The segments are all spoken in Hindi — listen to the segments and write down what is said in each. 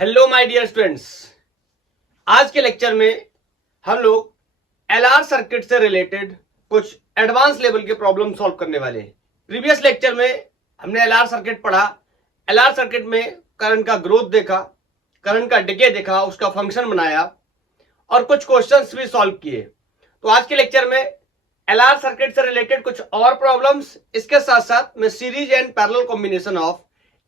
हेलो माय डियर स्टूडेंट्स, आज के लेक्चर में हम लोग एलआर सर्किट से रिलेटेड कुछ एडवांस लेवल के प्रॉब्लम सॉल्व करने वाले हैं। प्रीवियस लेक्चर में हमने एलआर सर्किट पढ़ा। एलआर सर्किट में करंट का ग्रोथ देखा, करंट का डिके देखा, उसका फंक्शन बनाया और कुछ क्वेश्चंस भी सॉल्व किए। तो आज के लेक्चर में एलआर सर्किट से रिलेटेड कुछ और प्रॉब्लम्स, इसके साथ साथ मैं series and parallel combination of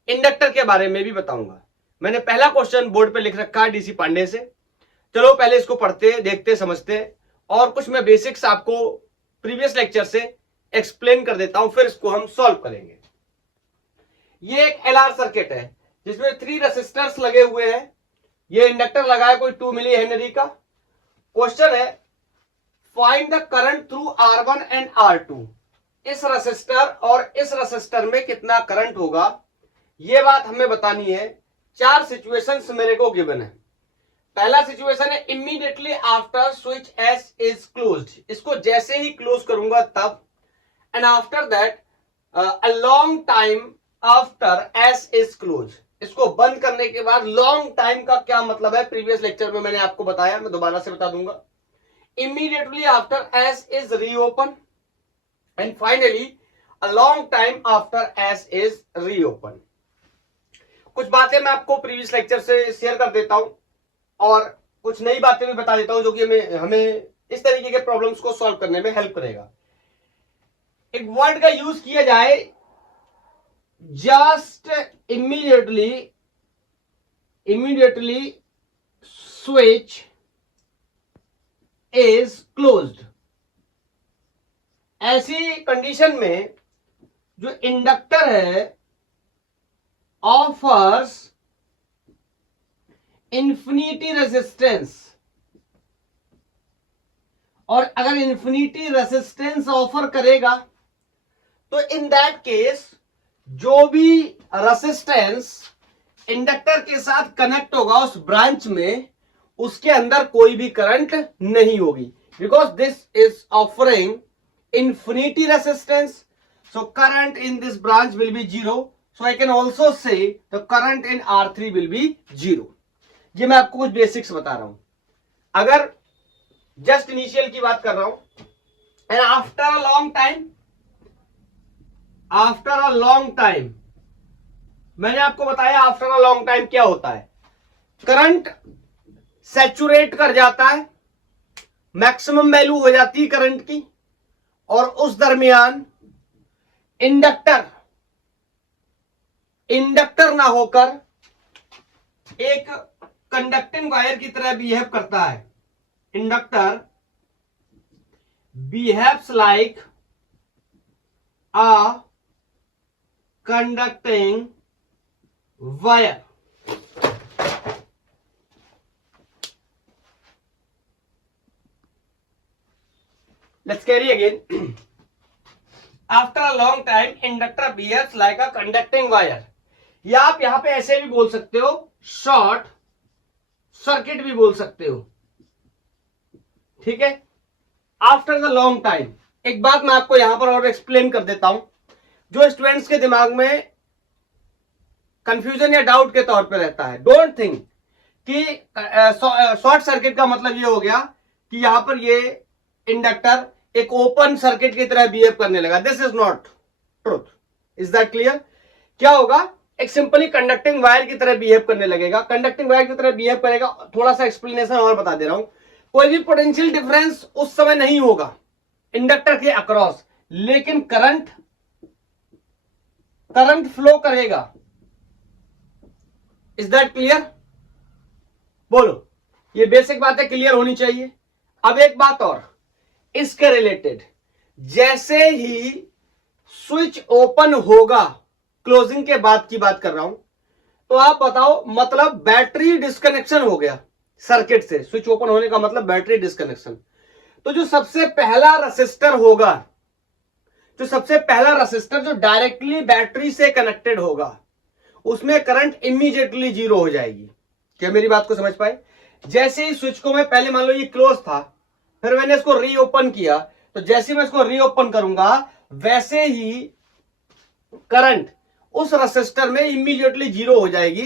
inductor के बारे में भी बताऊंगा। मैंने पहला क्वेश्चन बोर्ड पे लिख रखा है डीसी पांडे से। चलो पहले इसको पढ़ते, देखते, समझते और कुछ मैं बेसिक्स आपको प्रीवियस लेक्चर से एक्सप्लेन कर देता हूं, फिर इसको हम सॉल्व करेंगे। ये एक एलआर सर्किट है जिसमें 3 रेसिस्टर्स लगे हुए हैं। ये इंडक्टर लगा है कोई 2 मिली हेनरी का। क्वेश्चन है find the current through R1 and R2। इस रेसिस्टर और इस रेसिस्टर में कितना करंट होगा, ये बात हमें बतानी है। 4 सिचुएशंस मेरे को गिवन है। पहला सिचुएशन है immediately after switch S is closed. इसको जैसे ही क्लोज करूंगा तब, and after that a long time after S is close. इसको बंद करने के बाद लॉन्ग टाइम का क्या मतलब है, प्रीवियस लेक्चर में मैंने आपको बताया, मैं दोबारा से बता दूंगा। Immediately after S is reopen and finally a long time after S is reopen. कुछ बातें मैं आपको प्रीवियस लेक्चर से शेयर कर देता हूं और कुछ नई बातें भी बता देता हूं जो कि हमें इस तरीके के प्रॉब्लम्स को सॉल्व करने में हेल्प करेगा। एक वर्ड का यूज किया जाए, just immediately switch is closed. ऐसी कंडीशन में जो इंडक्टर है offers infinity resistance, और अगर infinity resistance ऑफर करेगा तो इन दैट केस जो भी रेसिस्टेंस इंडक्टर के साथ कनेक्ट होगा उस ब्रांच में, उसके अंदर कोई भी करंट नहीं होगी, because this is offering infinity resistance, so current in this branch will be 0. So I can also say the current in R3 will be 0. ये मैं आपको कुछ बेसिक्स बता रहा हूं। अगर जस्ट इनिशियल की बात कर रहा हूं, and after a long time, मैंने आपको बताया आफ्टर अ लॉन्ग टाइम क्या होता है। करंट सैचुरेट कर जाता है, मैक्सिमम वैल्यू हो जाती है करंट की, और उस दरमियान इंडक्टर ना होकर एक कंडक्टिंग वायर की तरह बिहेव करता है। Inductor behaves like a conducting wire. Let's carry again. After a long time inductor behaves like a conducting wire, या आप यहां पे ऐसे भी बोल सकते हो, शॉर्ट सर्किट भी बोल सकते हो, ठीक है। आफ्टर द लॉन्ग टाइम, एक बात मैं आपको यहां पर और एक्सप्लेन कर देता हूं, जो स्टूडेंट्स के दिमाग में कंफ्यूजन या डाउट के तौर पे रहता है। डोंट थिंक कि शॉर्ट सर्किट का मतलब ये हो गया कि यहां पर ये इंडक्टर एक ओपन सर्किट की तरह बिहेव करने लगा। This is not truth. Is that clear? क्या होगा, एक सिंपली कंडक्टिंग वायर की तरह बिहेव करने लगेगा। कंडक्टिंग वायर की तरह बिहेव करेगा। थोड़ा सा एक्सप्लेनेशन और बता दे रहा हूं। कोई भी पोटेंशियल डिफरेंस उस समय नहीं होगा इंडक्टर के अक्रॉस, लेकिन करंट फ्लो करेगा। Is that clear? बोलो, ये बेसिक बातें क्लियर होनी चाहिए। अब एक बात और इसके रिलेटेड, जैसे ही स्विच ओपन होगा, क्लोजिंग के बाद की बात कर रहा हूं, तो आप बताओ, मतलब बैटरी डिस्कनेक्शन हो गया सर्किट से। स्विच ओपन होने का मतलब बैटरी डिस्कनेक्शन। तो जो सबसे पहला रेसिस्टर होगा, जो डायरेक्टली बैटरी से कनेक्टेड होगा, उसमें करंट इमीडिएटली 0 हो जाएगी। क्या मेरी बात को समझ पाए? जैसे ही स्विच को मैं पहले, मान लो ये क्लोज था, फिर मैंने इसको रीओपन किया, तो जैसे मैं इसको रीओपन करूंगा वैसे ही करंट उस रेसिस्टर में इमीडिएटली 0 हो जाएगी।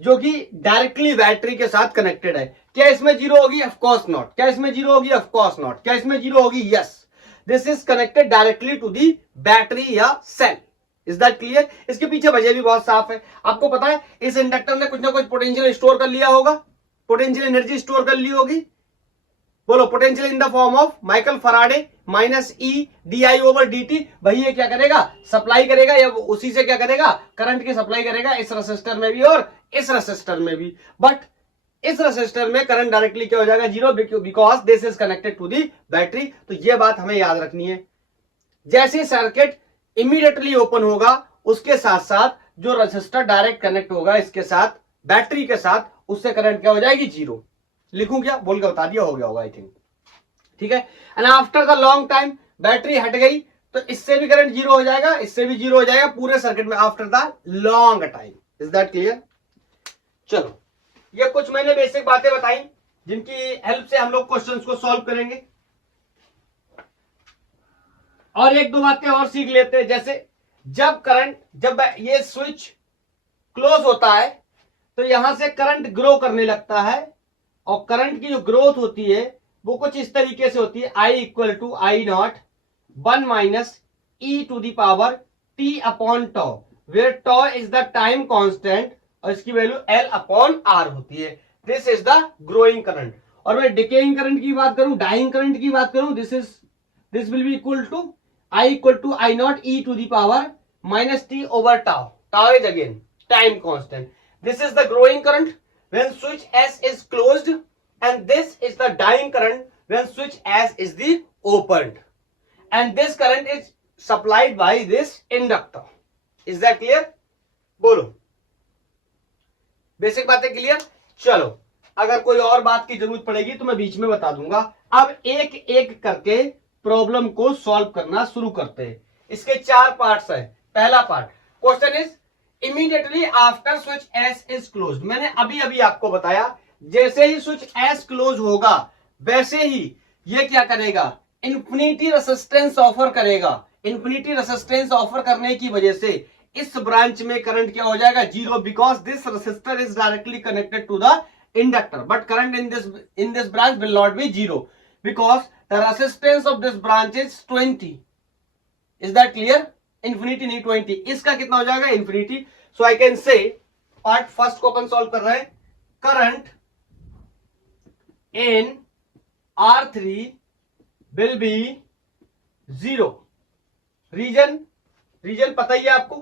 जो कि डायरेक्टली बैटरी के साथ कनेक्टेड है। क्या इसमें जीरो होगी? Of course not. क्या इसमें जीरो होगी? Of course not. क्या इसमें जीरो होगी? Yes. This is connected directly to the battery या सेल। Is that clear? इसके पीछे वजह भी बहुत साफ है। आपको पता है इस इंडक्टर ने कुछ ना कुछ पोटेंशियल स्टोर कर लिया होगा, पोटेंशियल एनर्जी स्टोर कर ली होगी। बोलो, potential in the form of Michael Faraday minus E D I over D T. भाई ये क्या करेगा? सप्लाई करेगा, या उसी से क्या करेगा? करंट की सप्लाई करेगा, इस रेसिस्टर में भी और इस रेसिस्टर में भी। बट इस रेसिस्टर में करंट डायरेक्टली क्या हो जाएगा? Zero, because this is connected to the battery. तो ये बात हमें याद रखनी है। जैसे सर्किट इमीडिएटली ओपन होगा, उसके साथ साथ जो रेसिस्टर डायरेक्ट कनेक्ट होगा इसके साथ, बैटरी के साथ, उससे करंट क्या हो जाएगी? जीरो। लिखूं क्या? बोल के बता दिया, हो गया होगा आई थिंक। ठीक है। And after the long time battery हट गई तो इससे भी करंट जीरो हो जाएगा, इससे भी जीरो हो जाएगा, पूरे सर्किट में after the long time. Is that clear? चलो, ये कुछ मैंने बेसिक बातें बताई जिनकी हेल्प से हम लोग क्वेश्चंस को सॉल्व करेंगे। और एक दो बातें और सीख लेते हैं। जैसे जब ये स्विच क्लोज होता है तो यहां से करंट ग्रो करने लगता है, और करंट की जो ग्रोथ होती है वो कुछ इस तरीके से होती है, I equal to I nought 1 minus e to the power t upon tau, where tau is the time constant और इसकी वैल्यू L अपॉन R होती है। This is the growing current. और मैं डिकेइंग करंट की बात करूं, डाइंग करंट की बात करूं, this will be equal to I equal to I nought e to the power minus t over tau. Tau is again time constant. This is the growing current when switch S is closed, and this is the dying current when switch S is the opened, and this current is supplied by this inductor. Is that clear? बोलो, बेसिक बातें क्लियर? चलो, अगर कोई और बात की जरूरत पड़ेगी तो मैं बीच में बता दूंगा। अब एक एक करके प्रॉब्लम को सॉल्व करना शुरू करते हैं। इसके 4 पार्ट्स है। पहला part, question is immediately after switch S is close. मैंने अभी आपको बताया, जैसे ही स्विच एस क्लोज होगा वैसे ही ये क्या करेगा? इन्फिनिटी रेसिस्टेंस ऑफर करेगा। इन्फिनिटी रेसिस्टेंस ऑफर करने की वजह से इस ब्रांच में करंट क्या हो जाएगा? Zero, because this resistor is directly connected to the inductor, but current in this branch will not be zero because the resistance of this branch is 20। Is that clear? Infinity नहीं 20। इसका कितना हो जाएगा? Infinity. So I can say part first को अपन सॉल्व कर रहे हैं। Current in R3 will be zero. Reason पता ही है आपको,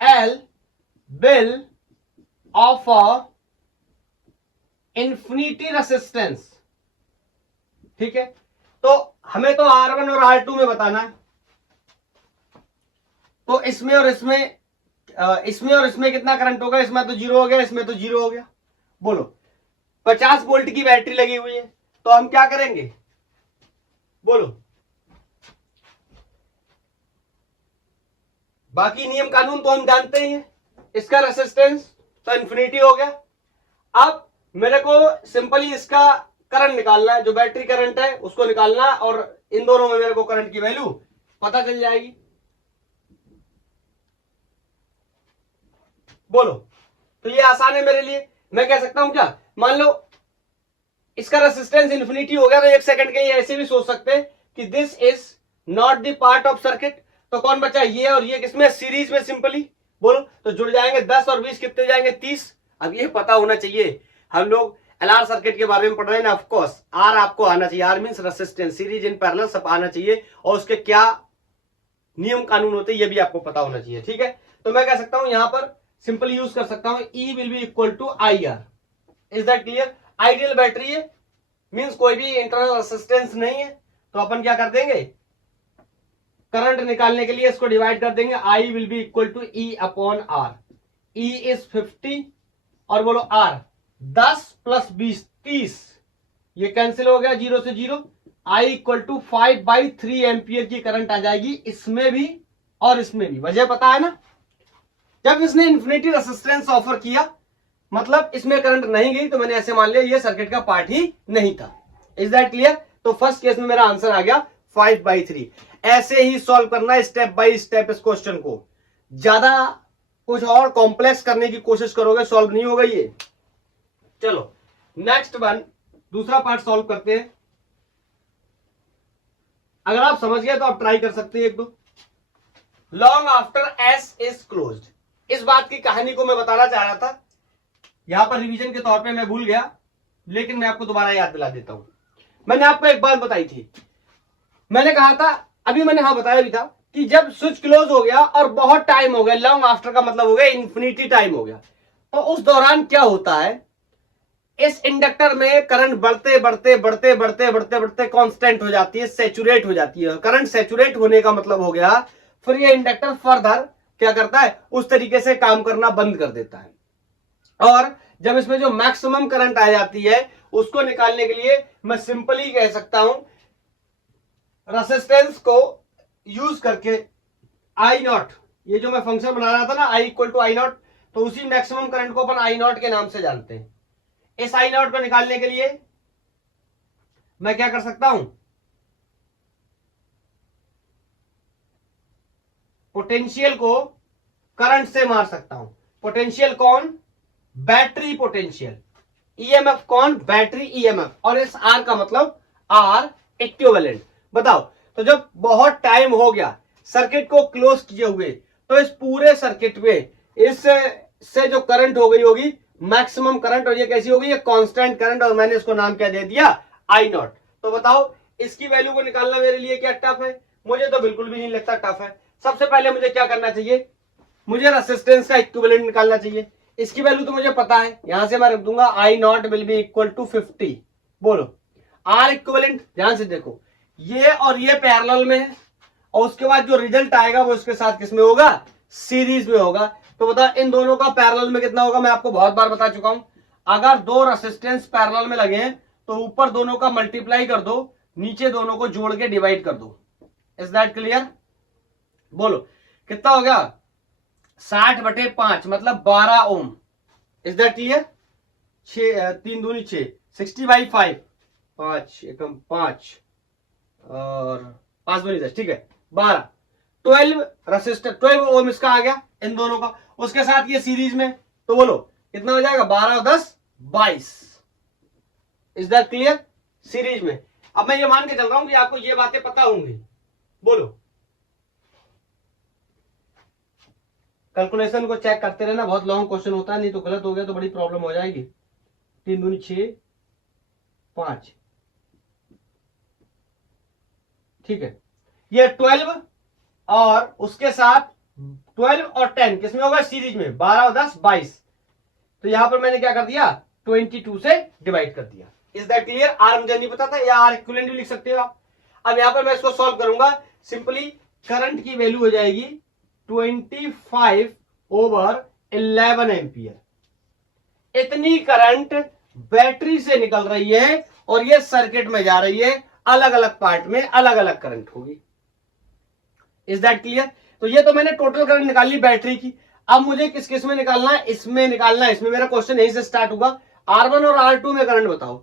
L will offer infinity resistance. ठीक है, तो हमें तो R1 और R2 में बताना है। तो इसमें और इसमें कितना करंट होगा? इसमें तो जीरो हो गया, इसमें तो जीरो हो गया। बोलो, 50 वोल्ट की बैटरी लगी हुई है तो हम क्या करेंगे? बोलो, बाकी नियम कानून तो हम जानते ही हैं। इसका रेसिस्टेंस तो इन्फिनिटी हो गया। अब मेरे को सिंपली इसका करंट निकालना है, जो बैटरी करंट है उसको निकालना है, और इन दोनों में मेरे को करंट की वैल्यू पता चल जाएगी। बोलो, तो ये आसान है मेरे लिए। मैं कह सकता हूं क्या? मान लो इसका रेसिस्टेंस इन्फिनिटी हो गया तो एक सेकंड के लिए ऐसे भी सोच सकते हैं कि this is not the part of circuit. तो कौन बचा? ये और ये किसमें? सीरीज में। सिंपली बोलो तो जुड़ जाएंगे 10 और 20 कितने हो जाएंगे? 30। अब ये पता होना चाहिए, हम लोग एलआर सर्किट के बारे में पढ़ रहे हैं ना, ऑफ कोर्स आर आपको आना चाहिए। R means resistance, series in parallel सब आना चाहिए, और उसके क्या नियम कानून होते हैं ये भी आपको पता होना चाहिए। ठीक है, तो मैं कह सकता हूं यहां पर सिंपल यूज कर सकता हूं, E will be equal to I R. Is that clear? Ideal battery है, मींस कोई भी इंटरनल रेसिस्टेंस नहीं है, तो अपन क्या कर देंगे? करंट निकालने के लिए इसको डिवाइड कर देंगे। I will be equal to E upon R. E is 50 और बोलो R 10 प्लस 20 30, ये कैंसिल हो गया, 0 से 0। I इक्वल टू 5/3 एम्पियर की करंट आ जाएगी, इसमें भी और इसमें भी। वजह पता है ना? जब इसने इन्फिनिटी रेसिस्टेंस ऑफर किया, मतलब इसमें करंट नहीं गई, तो मैंने ऐसे मान लिया ये सर्किट का पार्ट ही नहीं था। Is that clear? तो फर्स्ट केस में मेरा आंसर आ गया 5/3। ऐसे ही सॉल्व करना है स्टेप बाय स्टेप इस क्वेश्चन को। ज्यादा कुछ और कॉम्प्लेक्स करने की कोशिश करोगे सॉल्व नहीं होगा ये। चलो नेक्स्ट वन, दूसरा पार्ट सॉल्व करते हैं। अगर आप समझ गए तो आप ट्राई कर सकते हैं एक दो। Long after S is closed, इस बात की कहानी को मैं बताना चाह रहा था, यहां पर रिवीजन के तौर पे मैं भूल गया, लेकिन मैं आपको दोबारा याद दिला देता हूं। मैंने आपको एक बात बताई थी, मैंने कहा था, अभी मैंने हाँ बताया भी था कि जब स्विच क्लोज हो गया और बहुत टाइम हो गया, लॉन्ग आफ्टर का मतलब हो गया इन्फिनिटी टाइम हो गया, तो उस दौरान क्या होता है, इस इंडक्टर में करंट बढ़ते बढ़ते बढ़ते बढ़ते बढ़ते बढ़ते कांस्टेंट हो जाती है, सैचुरेट हो जाती है। करंट सैचुरेट होने का मतलब हो गया फिर ये इंडक्टर फर्दर क्या करता है, उस तरीके से काम करना बंद कर देता है। और जब इसमें जो मैक्सिमम करंट आ जाती है उसको निकालने के लिए मैं सिंपली कह सकता हूं, रेसिस्टेंस को यूज करके आई नॉट, ये जो मैं फंक्शन बना रहा था ना आई इक्वल टू आई नॉट, तो उसी मैक्सिमम करंट को अपन आई नॉट के नाम से जानते हैं। इस आई नॉट को निकालने के लिए मैं क्या कर सकता हूं, पोटेंशियल को करंट से मार सकता हूं। पोटेंशियल कौन, बैटरी पोटेंशियल, ईएमएफ कौन, बैटरी ईएमएफ, और इस आर का मतलब आर इक्विवेलेंट। बताओ, तो जब बहुत टाइम हो गया सर्किट को क्लोज किए हुए, तो इस पूरे सर्किट में इससे जो करंट हो गई होगी मैक्सिमम करंट, और ये कैसी होगी, ये कांस्टेंट करंट, और मैंने इसको नाम क्या दे दिया, आई नॉट। तो बताओ इसकी वैल्यू को निकालना मेरे लिए क्या टफ है, मुझे तो बिल्कुल भी नहीं लगता टफ है। सबसे पहले मुझे क्या करना चाहिए, मुझे रेसिस्टेंस का इक्विवेलेंट निकालना चाहिए। इसकी वैल्यू तो मुझे पता है, यहां से मैं रख दूंगा I naught will be equal to 50। बोलो आर इक्विवेलेंट, ध्यान से देखो, ये और ये पैरेलल में है, और उसके बाद जो रिजल्ट आएगा वो इसके साथ किसमें होगा, सीरीज में होगा। तो बता इन दोनों का पैरेलल में कितना होगा, मैं आपको बहुत बार बता चुका हूं, अगर दो रेसिस्टेंस पैरेलल में लगे हैं तो ऊपर दोनों का मल्टीप्लाई कर दो, नीचे दोनों को जोड़ के डिवाइड कर दो। Is that clear? बोलो कितना हो गया, 60/5 मतलब 12 ओम। Is that clear? 3 दूनी 6, 60/5, 5 एकम 5 और 5 दूनी 10, ठीक है 12, 12 रेसिस्टर, 12 ओम इसका आ गया इन दोनों का, उसके साथ ये सीरीज में, तो बोलो कितना हो जाएगा, 12 और 10 22। Is that clear? सीरीज में। अब मैं ये मान के चल रहा हूं कि आपको ये बातें पता होंगी। बोलो कैलकुलेशन को चेक करते रहना, बहुत लॉन्ग क्वेश्चन होता है, नहीं तो गलत हो गया तो बड़ी प्रॉब्लम हो जाएगी। 3 दूनी 6, 5, ठीक है, ये 12 और उसके साथ 12 और 10 किसमें होगा, सीरीज में, 12 और 10 22। तो यहां पर मैंने क्या कर दिया, 22 से डिवाइड कर दिया। Is that clear? आर मुझे नहीं पता था, या आर इक्विवेलेंट भी लिख सकते हो आप। अब यहां पर मैं इसको सॉल्व करूंगा, सिंपली करंट की वैल्यू हो जाएगी 25/11 एम्पियर। इतनी करंट बैटरी से निकल रही है और ये सर्किट में जा रही है, अलग अलग पार्ट में अलग अलग करंट होगी। Is that clear? तो ये तो मैंने टोटल करंट निकाल ली बैटरी की। अब मुझे किस किस में निकालना है, इसमें निकालना है। इसमें मेरा क्वेश्चन यहीं से स्टार्ट होगा, R1 और R2 में करंट बताओ।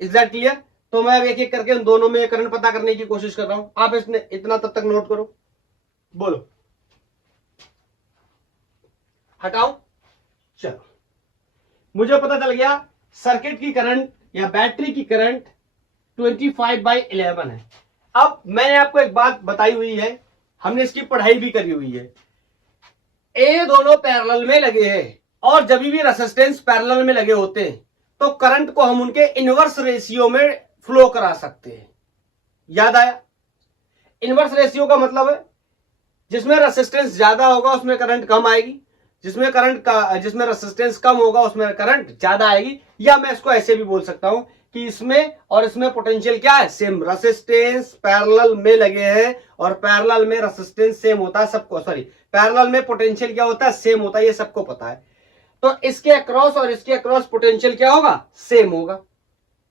Is that clear? तो मैं अब एक एक करके उन दोनों में करंट पता करने की कोशिश कर रहा हूं, आप इसने इतना तब तक नोट करो। बोलो हटाओ, चलो मुझे पता चल गया सर्किट की करंट या बैटरी की करंट 25/11 है। अब मैंने आपको एक बात बताई हुई है, हमने इसकी पढ़ाई भी करी हुई है, ये दोनों पैरेलल में लगे हैं, और जब भी रेसिस्टेंस पैरेलल में लगे होते हैं तो करंट को हम उनके इनवर्स रेशियो में फ्लो करा सकते हैं। याद आया? इनवर्स रेशियो का मतलब है जिसमें रेसिस्टेंस ज्यादा होगा उसमें करंट कम आएगी, जिसमें रेसिस्टेंस कम होगा उसमें करंट ज्यादा आएगी। या मैं इसको ऐसे भी बोल सकता हूं कि इसमें और इसमें पोटेंशियल क्या है, सेम। रेसिस्टेंस पैरेलल में लगे हैं और पैरेलल में रेसिस्टेंस सेम होता है सबको, सॉरी पैरेलल में पोटेंशियल क्या होता है, सेम होता है, ये सबको पता है। तो इसके अक्रॉस और इसके अक्रॉस पोटेंशियल क्या होगा, सेम होगा।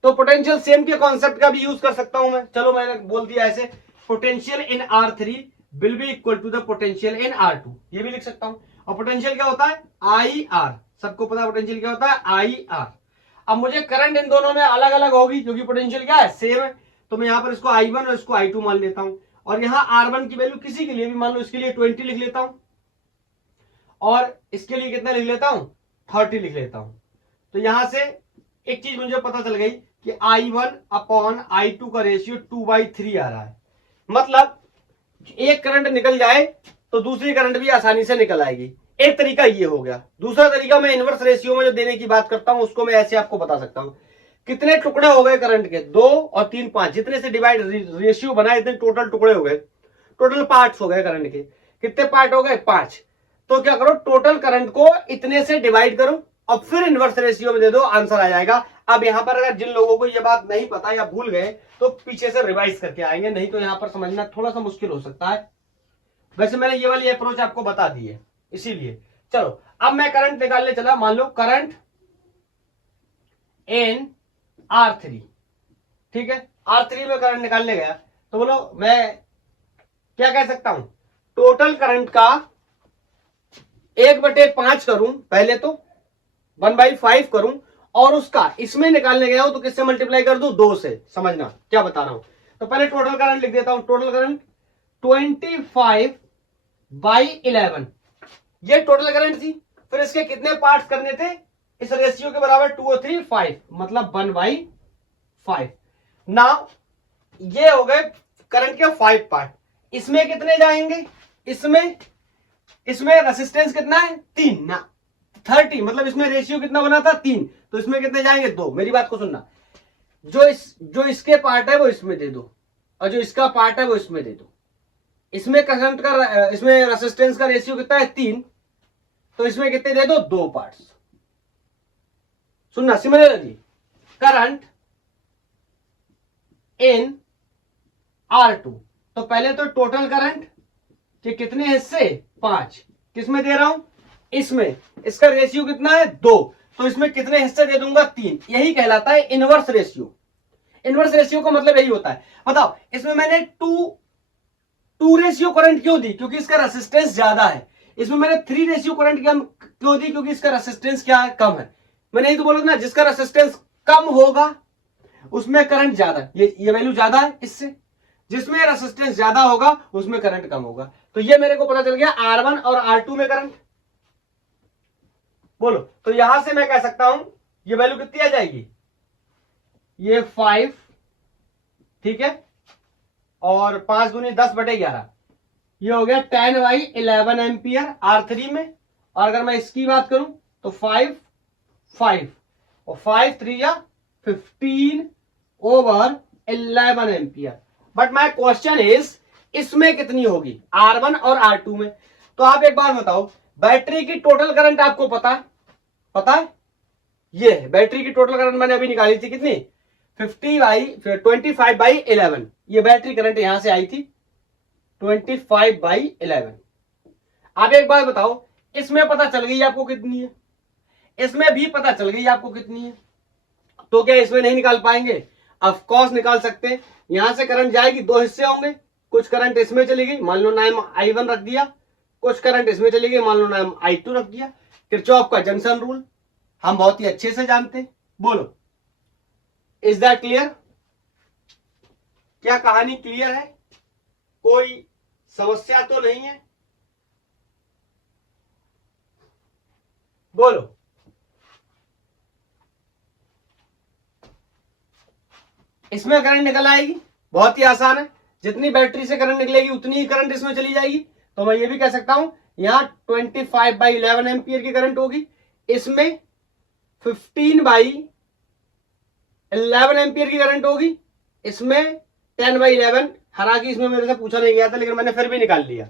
तो पोटेंशियल सेम के कॉन्सेप्ट का भी यूज कर सकता हूं मैं। चलो मैंने बोल दिया ऐसे, potential in R3 will be equal to the potential in R2, ये भी लिख सकता हूं। और पोटेंशियल क्या होता है, IR, सबको पता है पोटेंशियल क्या होता है, IR। अब मुझे करंट इन दोनों में अलग अलग होगी क्योंकि पोटेंशियल क्या है, सेम है। तो मैं यहां पर इसको I1 और इसको I2 मान लेता हूं, और यहां R1 की वैल्यू किसी के लिए भी मान लो, इसके लिए 20 लिख लेता हूं, और इसके लिए कितना लिख लेता हूं, 30 लिख लेता हूं। तो यहां से एक चीज मुझे पता चल गई कि I1/I2 का रेशियो 2/3 आ रहा है। मतलब एक करंट निकल जाए तो दूसरी करंट भी आसानी से निकल आएगी। एक तरीका ये हो गया। दूसरा तरीका, मैं इनवर्स रेशियो में जो देने की बात करता हूं उसको मैं ऐसे आपको बता सकता हूं, कितने टुकड़े हो गए करंट के, 2 और 3 5, जितने से डिवाइड रेशियो बना इतने टोटल टुकड़े हो गए, टोटल पार्ट्स हो गए करंट के। कितने पार्ट हो गए, 5। तो क्या करो, टोटल करंट को इतने से डिवाइड करो और फिर इनवर्स रेशियो में दे दो, आंसर आ जाएगा। अब यहां पर अगर जिन लोगों को ये बात नहीं पता या भूल गए तो पीछे से रिवाइज करके आएंगे, नहीं तो यहां पर समझना थोड़ा सा मुश्किल हो सकता है। वैसे मैंने ये वाली अप्रोच आपको बता दी है इसीलिए। चलो अब मैं करंट निकालने चला। मान लो करंट इन R3, ठीक है, R3 में करंट निकालने गया तो बोलो मैं क्या कह सकता हूं, टोटल करंट का 1/5 करूं, पहले तो 1/5 करूं, और उसका इसमें निकालने गया हूं तो किससे मल्टीप्लाई कर दूं, 2 से। समझना क्या बता रहा हूं। तो पहले टोटल करंट लिख देता हूं। टोटल करंट 25/11, ये टोटल करंट थी। फिर इसके कितने पार्ट्स करने थे, इस रेशियो के बराबर 2 और 3 5, मतलब 1/5। नाउ ये हो गए करंट के 5 पार्ट। इसमें कितने जाएंगे, इसमें रेसिस्टेंस कितना है, 3 ना, 30, मतलब इसमें रेशियो कितना बना था, 3, तो इसमें कितने जाएंगे, 2। मेरी बात को सुनना, जो इसके पार्ट है वो इसमें दे दो और जो इसका पार्ट है वो इसमें दे दो। इसमें करंट का, इसमें रेसिस्टेंस का रेशियो कितना है, 3, तो इसमें कितने दे दो, 2 पार्ट्स। सुनना, सिमिलरली करंट इन R2, तो पहले तो टोटल करंट के कितने हिस्से, 5, किसमें दे रहा हूं, इसमें। इसका रेशियो कितना है, 2, तो इसमें कितने हिस्से दे दूंगा, 3। यही कहलाता है इनवर्स रेशियो। इनवर्स रेशियो का मतलब यही होता है। बताओ इसमें मैंने 2 रेशियो करंट क्यों दी, क्योंकि इसका रेसिस्टेंस ज्यादा है। इसमें मैंने 3 रेशियो करंट क्यों दी, क्योंकि इसका रेसिस्टेंस क्या है, कम है। मैंने यही तो बोला ना, जिसका रेसिस्टेंस कम होगा उसमें करंट ज्यादा, ये वैल्यू ज्यादा है इससे। जिसमें रेसिस्टेंस ज्यादा होगा उसमें करंट कम होगा। तो ये मेरे को पता चल गया R1 और R2 में करंट। बोलो, तो यहां से मैं कह सकता हूं ये वैल्यू कितनी आ जाएगी, ये 5, ठीक है, और 5 दूनी 10/11, ये हो गया 10/11 एम्पियर R3 में। और अगर मैं इसकी बात करूं तो 5 और 5 3 या 15/11 ampere. But my question is, इसमें कितनी होगी, R1 और R2 में। तो आप एक बार बताओ, बैटरी की टोटल करंट आपको पता है, ये है बैटरी की टोटल करंट, मैंने अभी निकाली थी कितनी, 25/11। ये बैटरी करंट यहां से आई थी 25/11। आप एक बार बताओ, इसमें पता चल गई आपको कितनी है, इसमें भी पता चल गई आपको कितनी है, तो क्या इसमें नहीं निकाल पाएंगे, ऑफ कोर्स निकाल सकते हैं। यहां से करंट जाएगी, 2 हिस्से होंगे, कुछ करंट इसमें चली गई, मान लो नाम I1 रख दिया, कुछ करंट इसमें चली गई, मान लो नाम I2 रख दिया। किरचॉफ का जंक्शन रूल हम बहुत ही अच्छे से जानते हैं। बोलो, इज दैट क्लियर, क्या कहानी क्लियर है, कोई समस्या तो नहीं है, बोलो। इसमें करंट निकल आएगी, बहुत ही आसान है, जितनी बैटरी से करंट निकलेगी उतनी ही करंट इसमें चली जाएगी। तो मैं ये भी कह सकता हूं, यहां 25/11 एम्पियर की करंट होगी, इसमें 15/11 एम्पियर की करंट होगी, इसमें 10/11। हालांकि इसमें मेरे से पूछा नहीं गया था लेकिन मैंने फिर भी निकाल लिया।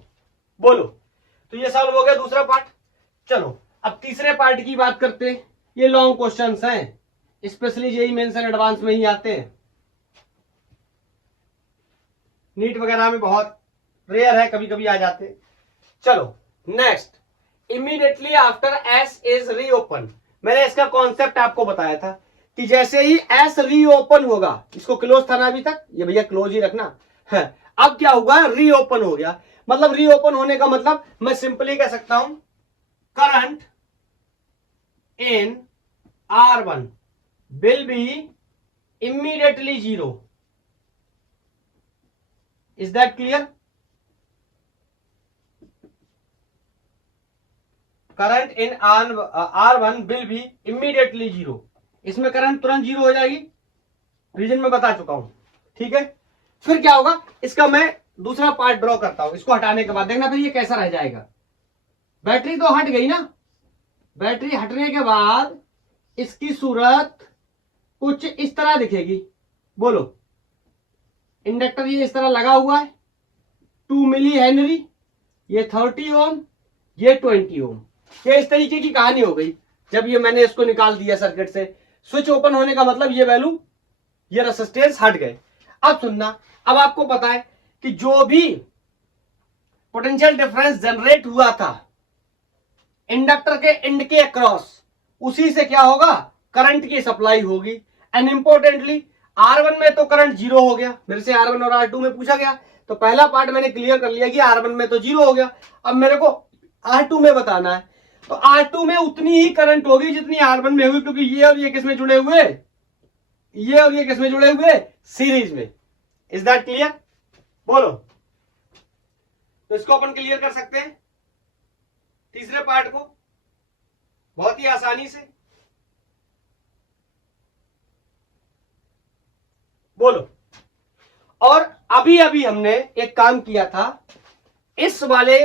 बोलो, तो ये सॉल्व हो गया दूसरा पार्ट। चलो अब तीसरे पार्ट की बात करते हैं। ये लॉन्ग क्वेश्चंस हैं, specially JEE Mains and Advance में ही आते हैं, नीट वगैरह में बहुत रेयर है, कभी कभी आ जाते हैं। चलो next, immediately after S is reopen. मैंने इसका कॉन्सेप्ट आपको बताया था कि जैसे ही एस रीओपन होगा, इसको क्लोज था ना अभी तक, ये भैया क्लोज ही रखना है। अब क्या हुआ, रीओपन हो गया। मतलब रीओपन होने का मतलब मैं सिंपली कह सकता हूं, current in R1 will be immediately 0। Is that clear? Current in R1 will be immediately zero. इसमें करंट तुरंत जीरो हो जाएगी, रीजन में बता चुका हूं, ठीक है। फिर क्या होगा, इसका मैं दूसरा पार्ट ड्रॉ करता हूं। इसको हटाने के बाद देखना फिर ये कैसा रह जाएगा। बैटरी तो हट गई ना, बैटरी हटने के बाद इसकी सूरत कुछ इस तरह दिखेगी। बोलो, इंडक्टर ये इस तरह लगा हुआ है, 2 मिली हेनरी, ये 30 ओम, ये 20 ओम। ये इस तरीके की कहानी हो गई। जब ये मैंने इसको निकाल दिया सर्किट से, स्विच ओपन होने का मतलब ये वैल्यू, ये रेसिस्टेंस हट गए। अब सुनना, अब आपको पता है कि जो भी पोटेंशियल डिफरेंस जनरेट हुआ था इंडक्टर के एंड के अक्रॉस, उसी से क्या होगा, करंट की सप्लाई होगी। एंड इंपॉर्टेंटली R1 में तो करंट जीरो हो गया। मेरे से R1 और R2 में पूछा गया, तो पहला पार्ट मैंने क्लियर कर लिया कि R1 में तो जीरो हो गया। अब मेरे को R2 में बताना है, तो R2 में उतनी ही करंट होगी जितनी R1 में हुई, क्योंकि ये और ये किसमें जुड़े हुए, ये और ये किसमें जुड़े हुए, सीरीज में। Is that clear? बोलो। तो इसको अपन क्लियर कर सकते हैं तीसरे पार्ट को बहुत ही आसानी से। बोलो। और अभी अभी हमने एक काम किया था, इस वाले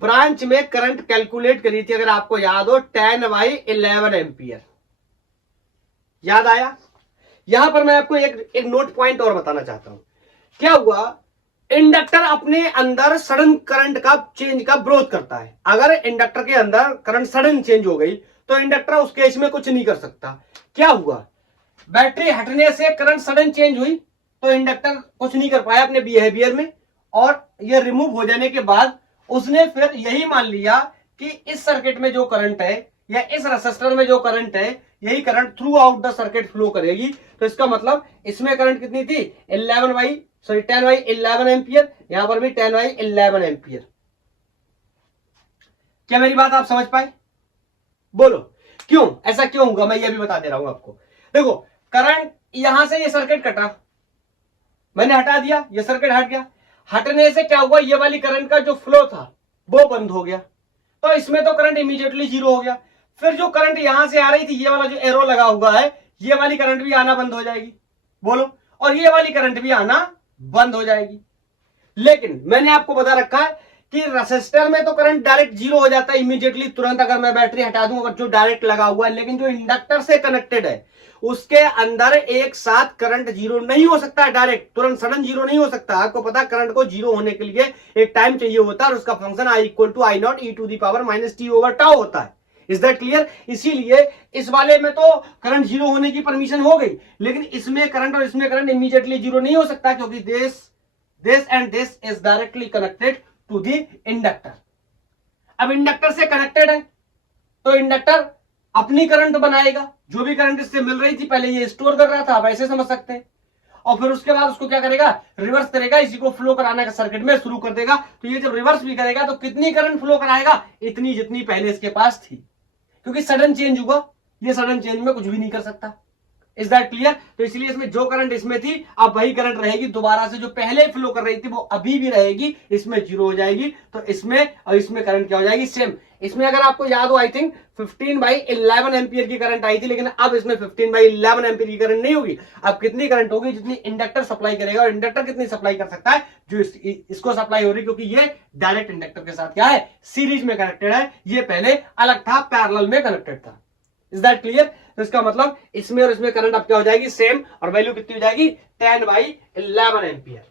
ब्रांच में करंट कैलकुलेट करी थी, अगर आपको याद हो, 10/11 एम्पियर। याद आया? यहां पर मैं आपको एक नोट पॉइंट और बताना चाहता हूं। क्या हुआ, इंडक्टर अपने अंदर सडन करंट का चेंज का विरोध करता है। अगर इंडक्टर के अंदर करंट सडन चेंज हो गई तो इंडक्टर उस केस में कुछ नहीं कर सकता। क्या हुआ, बैटरी हटने से करंट सडन चेंज हुई तो इंडक्टर कुछ नहीं कर पाया अपने बिहेवियर में, और ये रिमूव हो जाने के बाद उसने फिर यही मान लिया कि इस सर्किट में जो करंट है या इस रेसिस्टर में जो करंट है, यही current through out the circuit flow करेगी। तो इसका मतलब इसमें करंट कितनी थी, 10/11 एम्पियर, यहां पर भी 10/11 एम्पियर। क्या मेरी बात आप समझ पाए? बोलो, क्यों ऐसा क्यों होगा, मैं ये भी बता दे रहा हूं आपको। देखो, करंट यहां से ये सर्किट कटा, मैंने हटा दिया, ये सर्किट हट गया। हटने से क्या हुआ, ये वाली करंट का जो फ्लो था वो बंद हो गया, तो इसमें तो करंट इमीडिएटली जीरो हो गया। फिर जो करंट यहां से आ रही थी, ये वाला जो एरो लगा हुआ है, ये वाली करंट भी आना बंद हो जाएगी। बोलो, और ये वाली करंट भी आना बंद हो जाएगी। लेकिन मैंने आपको बता रखा है कि रेसिस्टर में तो करंट डायरेक्ट जीरो हो जाता है इमीडिएटली, तुरंत अगर मैं बैटरी हटा दूं, अगर जो डायरेक्ट लगा हुआ है। लेकिन जो इंडक्टर से कनेक्टेड है उसके अंदर एक साथ करंट जीरो नहीं हो सकता, डायरेक्ट तुरंत सडन जीरो नहीं हो सकता। आपको पता है करंट को जीरो होने के लिए एक टाइम चाहिए होता है, और उसका फंक्शन I=I0 e⁻t/T होता है। Is that clear? इसीलिए इस वाले में तो करंट जीरो होने की परमिशन हो गई, लेकिन इसमें करंट और इसमें करंट इमीडिएटली जीरो नहीं हो सकता, क्योंकि this and this is directly connected to the inductor. अब इंडक्टर से कनेक्टेड है तो इंडक्टर अपनी करंट बनाएगा, जो भी करंट इससे मिल रही थी पहले ये स्टोर कर रहा था, आप ऐसे समझ सकते हैं। और फिर उसके बाद उसको क्या करेगा, रिवर्स करेगा, इसी को फ्लो कराने का सर्किट में शुरू कर देगा। तो ये जब रिवर्स भी करेगा तो कितनी करंट फ्लो कराएगा, इतनी जितनी पहले इसके पास थी, क्योंकि सडन चेंज हुआ, ये सडन चेंज में कुछ भी नहीं कर सकता। Is that clear? तो इसलिए इसमें जो करंट इसमें थी अब वही करंट रहेगी, दोबारा से जो पहले फ्लो कर रही थी वो अभी भी रहेगी, इसमें जीरो हो जाएगी। तो इसमें और इसमें करंट क्या हो जाएगी, सेम। इसमें अगर आपको याद हो, आई थिंक 15/11 एम्पियर की करंट आई थी, लेकिन अब इसमें 15/11 एम्पियर की करंट नहीं होगी। अब कितनी करंट होगी, जितनी इंडक्टर सप्लाई करेगा, और इंडक्टर कितनी सप्लाई कर सकता है, जो इसको सप्लाई हो रही, क्योंकि ये डायरेक्ट इंडक्टर के साथ क्या है, सीरीज में कनेक्टेड है। ये पहले अलग था, पैरेलल में कनेक्टेड था। Is that clear? तो इसका मतलब इसमें और इसमें करंट अब क्या हो जाएगी, सेम, और वैल्यू कितनी हो जाएगी, 10/11 एम्पियर।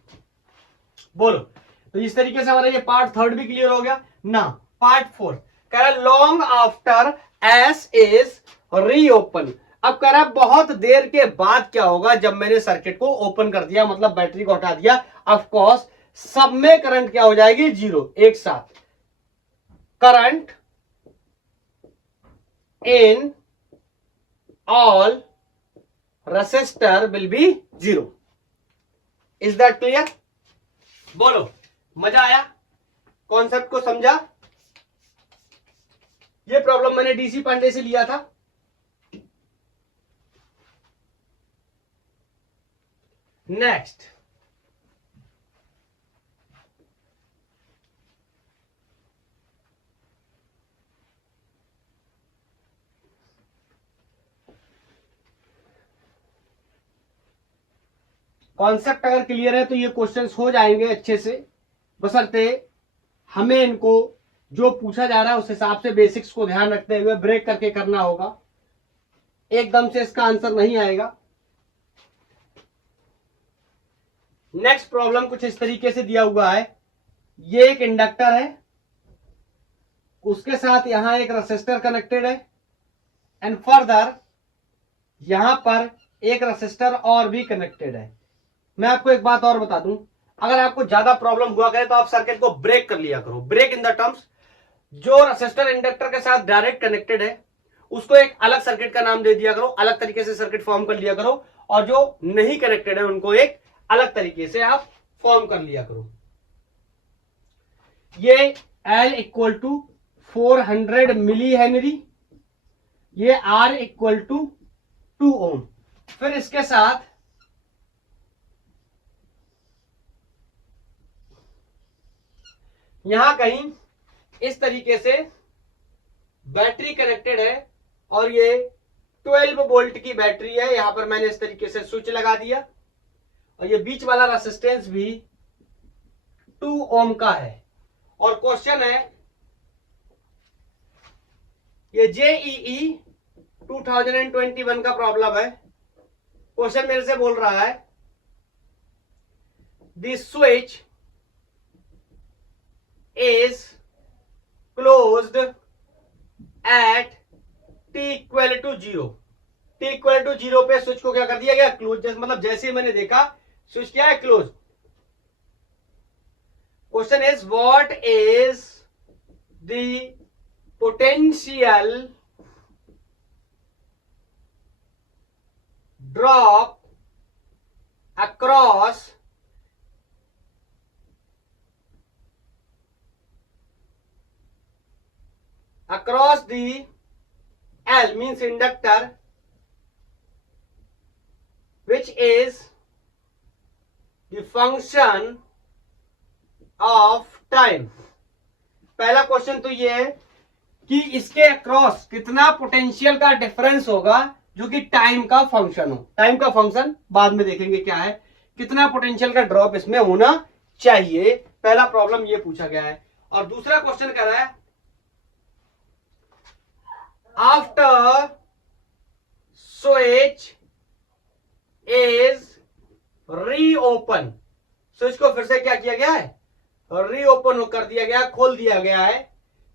बोलो। तो इस तरीके से हमारा ये पार्ट थर्ड भी क्लियर हो गया ना। पार्ट फोर्थ कह रहा है long after S is reopen. अब कह रहा है बहुत देर के बाद क्या होगा, जब मैंने सर्किट को ओपन कर दिया, मतलब बैटरी को हटा दिया, ऑफ कोर्स सब में करंट क्या हो जाएगी, जीरो। एक साथ current in all resistor will be zero. Is that clear? बोलो, मजा आया, कॉन्सेप्ट को समझा? ये प्रॉब्लम मैंने डीसी पांडे से लिया था। नेक्स्ट, कॉन्सेप्ट अगर क्लियर है तो ये क्वेश्चंस हो जाएंगे अच्छे से, बशर्ते हमें इनको जो पूछा जा रहा है उस हिसाब से बेसिक्स को ध्यान रखते हुए ब्रेक करके करना होगा, एकदम से इसका आंसर नहीं आएगा। नेक्स्ट प्रॉब्लम कुछ इस तरीके से दिया हुआ है, ये एक इंडक्टर है, उसके साथ यहां एक रेसिस्टर कनेक्टेड है, एंड फर्दर यहां पर एक रेसिस्टर और भी कनेक्टेड है। मैं आपको एक बात और बता दूं, अगर आपको ज्यादा प्रॉब्लम हुआ करे तो आप सर्किट को ब्रेक कर लिया करो। ब्रेक इन द टर्म्स, जो रेसिस्टर इंडक्टर के साथ डायरेक्ट कनेक्टेड है उसको एक अलग सर्किट का नाम दे दिया करो, अलग तरीके से सर्किट फॉर्म कर लिया करो, और जो नहीं कनेक्टेड है उनको एक अलग तरीके से आप फॉर्म कर लिया करो। ये L equal to 400 milli henry, ये R इक्वल टू 2 ओम। फिर इसके साथ यहां कहीं इस तरीके से बैटरी कनेक्टेड है, और ये 12 वोल्ट की बैटरी है। यहां पर मैंने इस तरीके से स्विच लगा दिया, और ये बीच वाला रेसिस्टेंस भी 2 ओम का है। और क्वेश्चन है, ये जेईई 2021 का प्रॉब्लम है। क्वेश्चन मेरे से बोल रहा है, the switch is closed at t equal to 0। t equal to 0 पे स्विच को क्या कर दिया गया, क्लोज। मतलब जैसे ही मैंने देखा स्विच क्या है, close. Question is what is the potential drop across the L means inductor, which is the function of time। पहला क्वेश्चन तो ये है कि इसके अक्रॉस कितना पोटेंशियल का डिफरेंस होगा जो कि टाइम का फंक्शन हो। टाइम का फंक्शन बाद में देखेंगे क्या है, कितना पोटेंशियल का ड्रॉप इसमें होना चाहिए। पहला प्रॉब्लम ये पूछा गया है। और दूसरा क्वेश्चन कह रहा है, after switch is reopen, switch को फिर से क्या किया गया है, रीओपन कर दिया गया, खोल दिया गया है।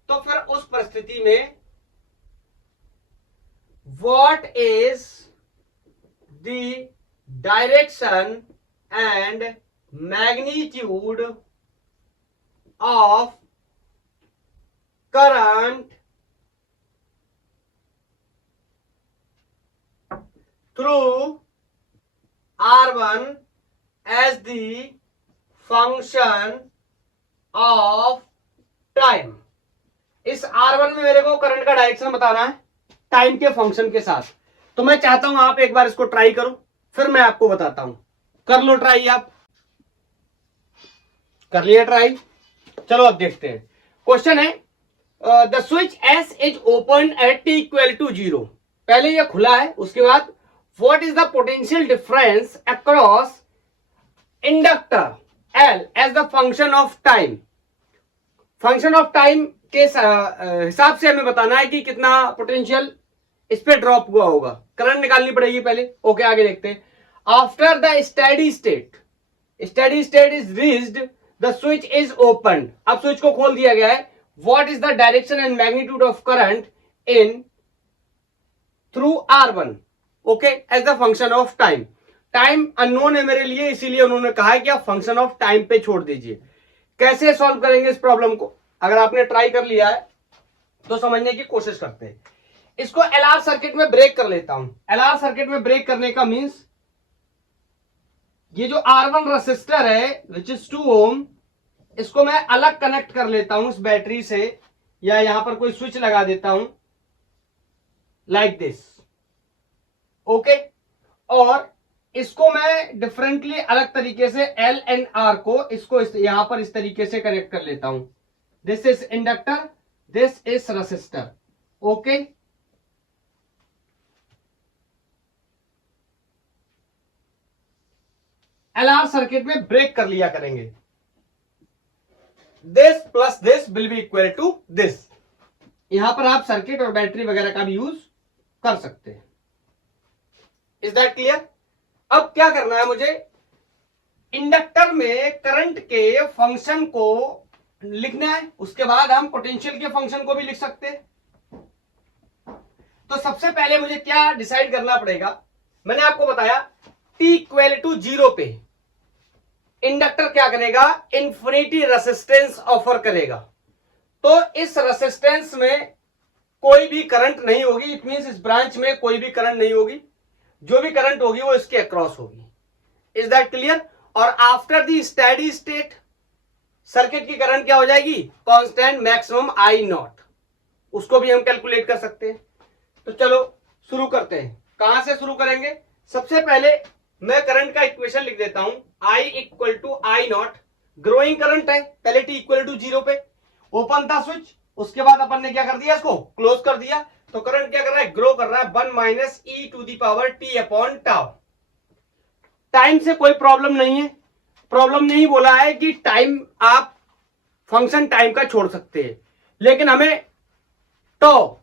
तो फिर उस परिस्थिति में what is the direction and magnitude of current through R1 as the function of time। इस R1 में मेरे को करंट का डायरेक्शन बताना है टाइम के फंक्शन के साथ। तो मैं चाहता हूं आप एक बार इसको ट्राई करो, फिर मैं आपको बताता हूं। कर लो ट्राई, आप कर लिया ट्राई। चलो अब देखते हैं। क्वेश्चन है, the switch S is open at t equal to 0। पहले यह खुला है, उसके बाद what is the potential difference across inductor L as the function of time। Function of time के हिसाब से हमें बताना है कि कितना पोटेंशियल इस पे ड्रॉप हुआ होगा। करंट निकालनी पड़ेगी पहले। ओके, आगे देखते हैं। After the steady state is reached, the switch is open. अब स्विच को खोल दिया गया है। What is the direction and magnitude of current in through R1, okay, as the function of time. Time unknown है मेरे लिए, इसीलिए उन्होंने कहा है कि आप फंक्शन ऑफ टाइम पे छोड़ दीजिए। कैसे सॉल्व करेंगे इस प्रॉब्लम को, अगर आपने ट्राई कर लिया है तो समझने की कोशिश करते हैं। इसको एलआर सर्किट में ब्रेक कर लेता हूं। एलआर सर्किट में ब्रेक करने का मींस ये जो R1 रेसिस्टर है विच इज 2 ओम, इसको मैं अलग कनेक्ट कर लेता हूं इस बैटरी से, या यहां पर कोई स्विच लगा देता हूं लाइक दिस, ओके। और इसको मैं डिफरेंटली अलग तरीके से L एंड R को इसको यहां पर इस तरीके से कनेक्ट कर लेता हूं। This is inductor, this is resistor, okay. LR circuit में ब्रेक कर लिया करेंगे। This plus this will be equal to this. यहां पर आप सर्किट और बैटरी वगैरह का भी यूज कर सकते हैं। Is that clear? अब क्या करना है मुझे, इंडक्टर में करंट के फंक्शन को लिखना है, उसके बाद हम पोटेंशियल के फंक्शन को भी लिख सकते हैं। तो सबसे पहले मुझे क्या डिसाइड करना पड़ेगा, मैंने आपको बताया टी इक्वल टू 0 पे इंडक्टर क्या करेगा, इन्फिनिटी रेसिस्टेंस ऑफर करेगा। तो इस रेसिस्टेंस में कोई भी करंट नहीं होगी, इट मींस इस ब्रांच में कोई भी करंट नहीं होगी, जो भी करंट होगी वो इसके अक्रॉस होगी। Is that clear? और after the steady state circuit की करंट क्या हो जाएगी, कांस्टेंट मैक्सिमम आई नॉट, उसको भी हम कैलकुलेट कर सकते हैं। तो चलो शुरू करते हैं। कहां से शुरू करेंगे, सबसे पहले मैं करंट का इक्वेशन लिख देता हूं, I equal to I naught, growing current है, पहले टी इक्वल टू 0 पे ओपन था स्विच, उसके बाद अपन ने क्या कर दिया, इसको क्लोज कर दिया। तो करंट क्या कर रहा है, ग्रो कर रहा है 1 minus e to the power t upon tau. Time से कोई प्रॉब्लम नहीं है, प्रॉब्लम नहीं बोला है कि टाइम आप फंक्शन टाइम का छोड़ सकते हैं, लेकिन हमें तो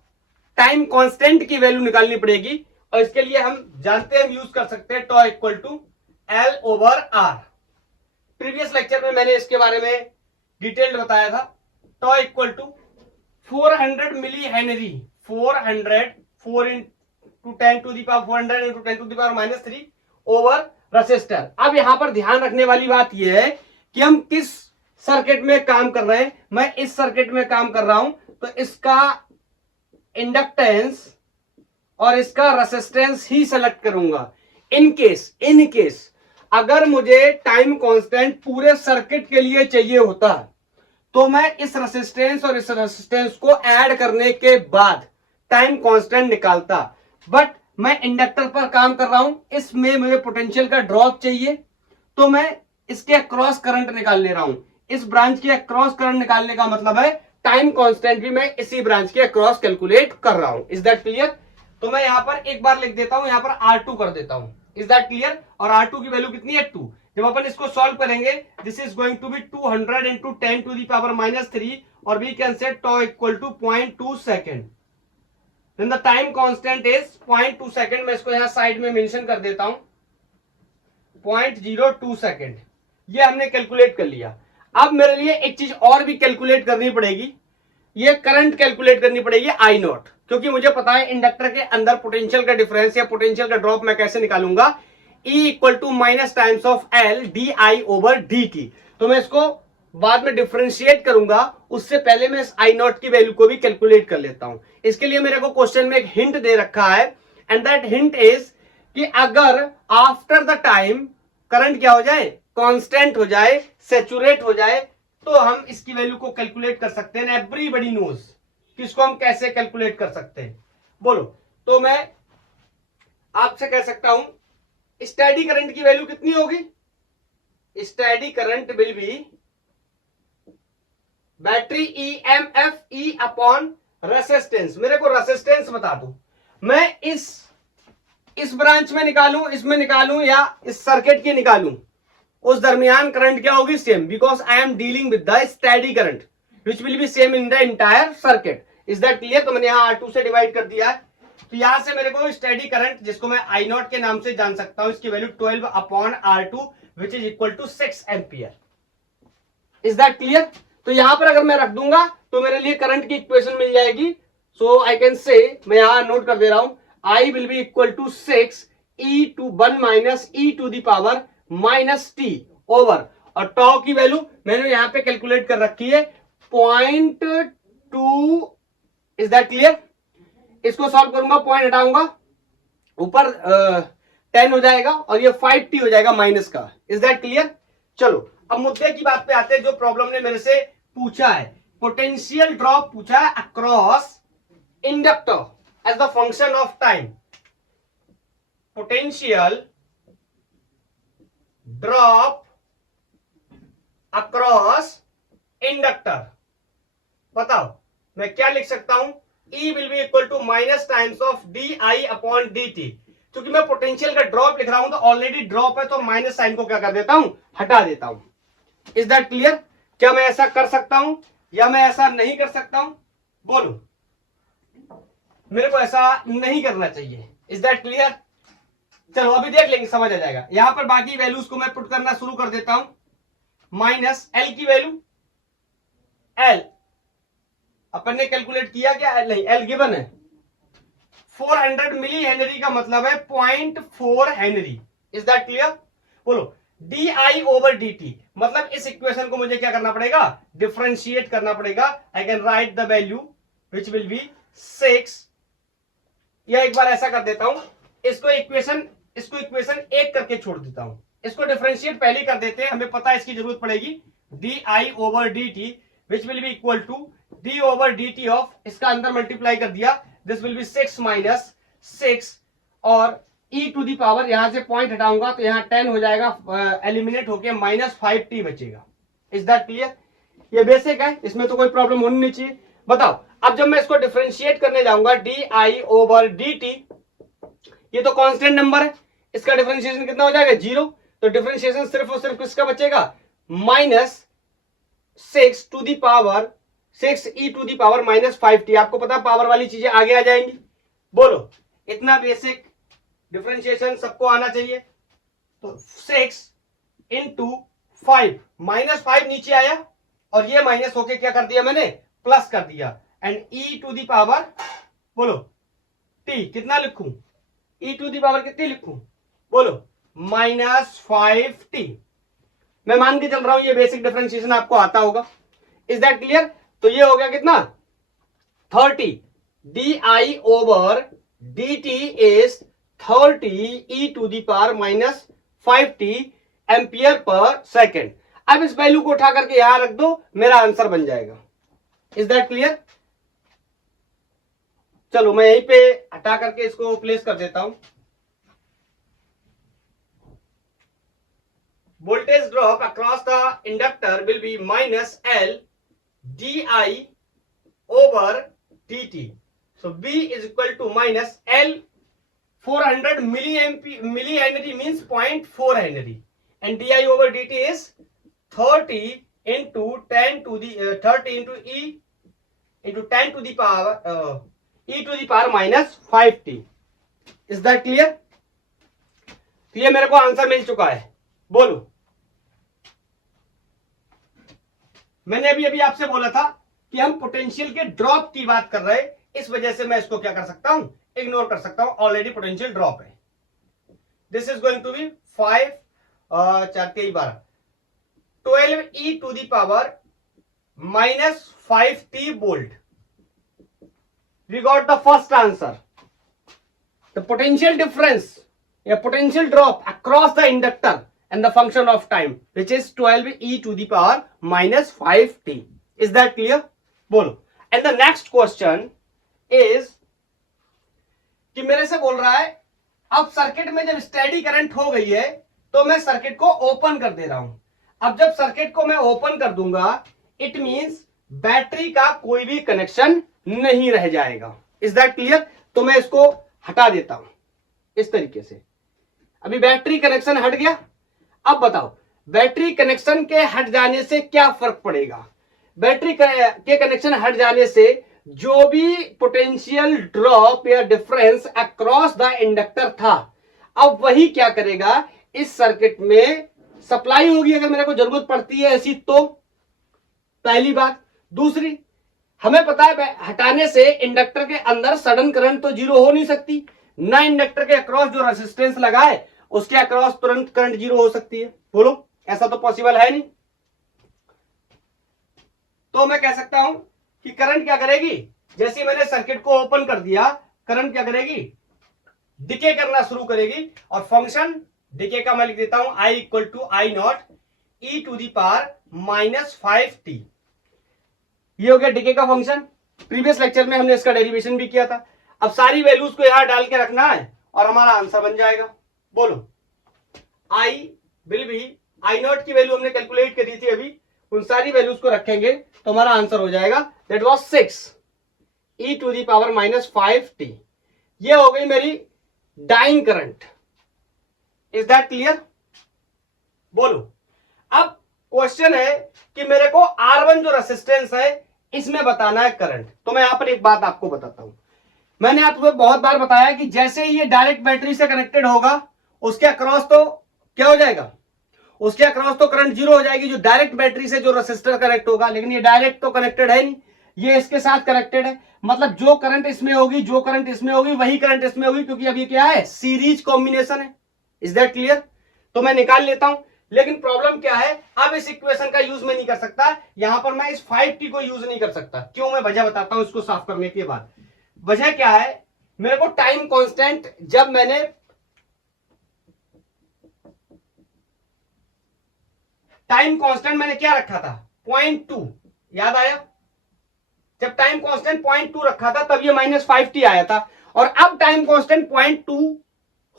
टाइम कांस्टेंट की वैल्यू निकालनी पड़ेगी, और इसके लिए हम जानते हैं, हम यूज कर सकते हैं tau equal to L over R. Previous lecture में मैंने इसके बारे में डिटेल्ड बताया था। Tau equal to 400 milli henry, 400 4 into 10 to the power 400 into 10 to the power minus 3 over resistor. अब यहां पर ध्यान रखने वाली बात यह है कि हम किस सर्किट में काम कर रहे हैं। मैं इस सर्किट में काम कर रहा हूं, तो इसका इंडक्टेंस और इसका रेसिस्टेंस ही सेलेक्ट करूंगा। इन केस अगर मुझे टाइम कांस्टेंट पूरे सर्किट के लिए चाहिए होता, तो मैं इस रेसिस्टेंस और इस रेसिस्टेंस को ऐड करने के बाद टाइम कांस्टेंट निकालता। बट मैं इंडक्टर पर काम कर रहा हूं, इसमें मुझे पोटेंशियल का ड्रॉप चाहिए, तो मैं इसके अक्रॉस करंट निकाल ले रहा हूं। इस ब्रांच के अक्रॉस करंट निकालने का मतलब है टाइम कांस्टेंट भी मैं इसी ब्रांच के अक्रॉस कैलकुलेट कर रहा हूं। Is that clear? तो मैं यहां पर एक बार लिख देता हूं, यहां पर R2 कर देता हूं। Is that clear? और R2 की वैल्यू कितनी है, 2। जब अपन इसको सॉल्व करेंगे, this is going to be 200 into 10 to the power minus 3, और we can say tau equal to 0.2 second. Then the time constant is 0.2 second. मैं इसको यहां साइड में मेंशन कर देता हूं, 0.02 सेकेंड। ये हमने कैलकुलेट कर लिया। अब मेरे लिए एक चीज और भी कैलकुलेट करनी पड़ेगी, ये करंट कैलकुलेट करनी पड़ेगी आई नॉट, क्योंकि मुझे पता है इंडक्टर के अंदर पोटेंशियल का डिफरेंस या पोटेंशियल का ड्रॉप मैं कैसे निकालूंगा, E equal to minus times of L D I over D T. तो मैं इसको बाद में डिफरेंशिएट करूंगा, उससे पहले मैं इस आई नॉट की वैल्यू को भी कैलकुलेट कर लेता हूं। इसके लिए मेरे को क्वेश्चन में एक हिंट दे रखा है, एंड दैट हिंट इज कि अगर आफ्टर द टाइम करंट क्या हो जाए, कांस्टेंट हो जाए, सैचुरेट हो जाए, तो हम इसकी वैल्यू को कैलकुलेट कर सकते हैं। एवरीबॉडी नोज कि इसको हम कैसे कैलकुलेट कर सकते हैं, बोलो। तो मैं आपसे कह सकता हूं स्टेडी करंट की वैल्यू कितनी होगी, steady current will be battery EMF E upon resistance. मेरे को रेसिस्टेंस बता दो, मैं इस ब्रांच में निकालूं, इसमें निकालूं, या इस सर्किट की निकालूं, उस दरमियान करंट क्या होगी, same, because I am dealing with the steady current which will be same in the entire circuit. Is that clear? तो मैंने यहां R2 से डिवाइड कर दिया है, तो यहां से मेरे को स्टेडी करंट, जिसको मैं आई नॉट के नाम से जान सकता हूं, इसकी value 12 upon R2 which is equal to 6 ampere. Is that clear? तो यहां पर अगर मैं रख दूंगा तो मेरे लिए करंट की इक्वेशन मिल जाएगी। सो आई कैन से, मैं यहां नोट कर दे रहा हूं, I will be equal to 6 e to 1 minus e to the power minus t over, और टॉ की वैल्यू मैंने यहां पे कैलकुलेट कर रखी है 0.2। Is that clear? इसको सॉल्व करूंगा, पॉइंट हटाऊंगा, ऊपर 10 हो जाएगा और ये 5t हो जाएगा माइनस का। Is that clear? चलो अब मुद्दे की बात पे आते हैं, जो प्रॉब्लम ने मेरे से पूछा है, पोटेंशियल ड्रॉप पूछा है across inductor as the function of time. Potential drop across inductor, बताओ मैं क्या लिख सकता हूं, E will be equal to minus times of D I upon D T. क्योंकि मैं पोटेंशियल का ड्रॉप लिख रहा हूं तो ऑलरेडी ड्रॉप है, तो माइनस साइन को क्या कर देता हूं, हटा देता हूं। Is that clear? क्या मैं ऐसा कर सकता हूं या मैं ऐसा नहीं कर सकता हूं? बोलो, मेरे को ऐसा नहीं करना चाहिए। Is that clear? चलो अभी देख लेंगे, समझ आ जाएगा। यहां पर बाकी वैल्यूज को मैं पुट करना शुरू कर देता हूं। माइनस एल की वैल्यू, एल अपन ने कैलकुलेट किया क्या? एल नहीं, एल गिवन है 400 मिली हेनरी का मतलब है 0.4 हेनरी। Is that clear? बोलो, D I over D T, मतलब इस इक्वेशन को मुझे क्या करना पड़ेगा, डिफरेंशिएट करना पड़ेगा। I can write the value which will B 6, या एक बार ऐसा कर देता हूं, इसको इक्वेशन 1 करके छोड़ देता हूं, इसको डिफरेंशिएट पहले कर देते हैं, हमें पता है इसकी जरूरत पड़ेगी। D I over D T which will be equal to D over D T of, इसका अंदर मल्टीप्लाई कर दिया, दिस विल बी 6 माइनस 6, और e टू दी पावर, यहां से पॉइंट हटाऊंगा तो यहां 10 हो जाएगा, एलिमिनेट होके -5t बचेगा। Is that clear? ये बेसिक है, इसमें तो कोई प्रॉब्लम होनी नहीं चाहिए। बताओ, अब जब मैं इसको डिफरेंशिएट करने जाऊंगा, D I over D T, ये तो कांस्टेंट नंबर है, इसका डिफरेंशिएशन कितना हो जाएगा, 0। तो डिफरेंशिएशन सिर्फ और सिर्फ किसका बचेगा, -6 to the power 6 e to the power -5t। आपको पता पावर वाली चीजें आगे आ जाएंगी। बोलो, इतना बेसिक डिफरेंशिएशन सबको आना चाहिए। तो 6 इंटू 5, -5 नीचे आया और ये माइनस होके क्या कर दिया मैंने, प्लस कर दिया, and e to the power, बोलो t कितना लिखूं, e टू दी पावर कितनी लिखूं, बोलो -5t। मैं मान के चल रहा हूं ये बेसिक डिफरेंशिएशन आपको आता होगा। Is that clear? तो ये हो गया कितना, 30 D I over D T is 30 e to the power -5t ampere per second. अब इस वैल्यू को उठा करके यहां रख दो, मेरा आंसर बन जाएगा। Is that clear? चलो मैं यहीं पे हटा करके इसको प्लेस कर देता हूं। Voltage drop across the inductor will be -L di over dt. So V is equal to -L, 400 millihenry means 0.4 Henry, and di over dt is 30 into 10 to the 30 into e into 10 to the power e to the power -5t. Is that clear? तो ये मेरे को आंसर मिल चुका है। बोलो, मैंने अभी आपसे बोला था कि हम पोटेंशियल के ड्रॉप की बात कर रहे हैं, इस वजह से मैं इसको क्या कर सकता हूं, इग्नोर कर सकता हूं, ऑलरेडी पोटेंशियल ड्रॉप है। This is going to be 5 4 3 12 12 e to the power -5t volt. We got the first answer. The potential difference या potential drop across the inductor and the function of time which is 12 e to the power -5t. Is that clear? बोलो। And the next question is कि मेरे से बोल रहा है, अब सर्किट में जब स्टेडी करंट हो गई है तो मैं सर्किट को ओपन कर दे रहा हूं। अब जब सर्किट को मैं ओपन कर दूंगा, इट मींस बैटरी का कोई भी कनेक्शन नहीं रह जाएगा। Is that clear? तो मैं इसको हटा देता हूं इस तरीके से। अभी बैटरी कनेक्शन हट गया। अब बताओ, बैटरी कनेक्शन के हट जाने से क्या फर्क पड़ेगा? बैटरी के कनेक्शन हट जाने से जो भी पोटेंशियल ड्रॉप या डिफरेंस अक्रॉस द इंडक्टर था, अब वही क्या करेगा, इस सर्किट में सप्लाई होगी अगर मेरे को जरूरत पड़ती है ऐसी तो। पहली बात। दूसरी, हमें पता है हटाने से इंडक्टर के अंदर सडन करंट तो जीरो हो नहीं सकती, ना इंडक्टर के अक्रॉस जो रेजिस्टेंस लगा है उसके अक्रॉस तुरंत करंट जीरो हो सकती है। बोलो, ऐसा तो पॉसिबल है नहीं। तो मैं कह सकता हूं कि करंट क्या करेगी, जैसे मैंने सर्किट को ओपन कर दिया, करंट क्या करेगी, डिके करना शुरू करेगी, और फंक्शन डिके का मैं लिख देता हूं I equal to I nought e to the power -5t। ये हो गया डिके का फंक्शन। प्रीवियस लेक्चर में हमने इसका डेरिवेशन भी किया था। अब सारी वैल्यूज को यहां डाल के रखना है और हमारा आंसर बन जाएगा। बोलो, I will B, I not की वैल्यू हमने कैलकुलेट करी थी अभी, उन सारी वैल्यूज को रखेंगे तो हमारा आंसर हो जाएगा, that was 6 e to the power -5t। ये हो गई मेरी dying current. Is that clear? बोलो। अब क्वेश्चन है कि मेरे को R1 जो रेसिस्टेंस है इसमें बताना है करंट। तो मैं यहां पर एक बात आपको बताता हूं। मैंने आपको बहुत बार बताया कि जैसे ही ये डायरेक्ट बैटरी से कनेक्टेड होगा उसके अक्रॉस तो क्या हो जाएगा, उसके अक्रॉस तो करंट जीरो हो जाएगी, जो डायरेक्ट बैटरी से जो रेसिस्टर कनेक्ट होगा। लेकिन ये डायरेक्ट तो कनेक्टेड है नहीं, ये इसके साथ कनेक्टेड है। मतलब जो करंट इसमें होगी, जो करंट इसमें होगी, वही करंट इसमें होगी, क्योंकि अब ये क्या है, सीरीज कॉम्बिनेशन है। Is that clear? तो मैं निकाल लेता हूं। लेकिन प्रॉब्लम क्या है, अब इस इक्वेशन का यूज मैं नहीं कर सकता, यहां पर मैं इस 5t को यूज नहीं कर सकता। क्यों? मैं वजह बताता हूं इसको साफ करने के बाद। वजह क्या है, मेरे को टाइम कांस्टेंट, जब मैंने टाइम कांस्टेंट मैंने क्या रखा था, 0.2, याद आया? जब टाइम कांस्टेंट 0.2 रखा था तब ये -5t आया था। और अब टाइम कांस्टेंट 0.2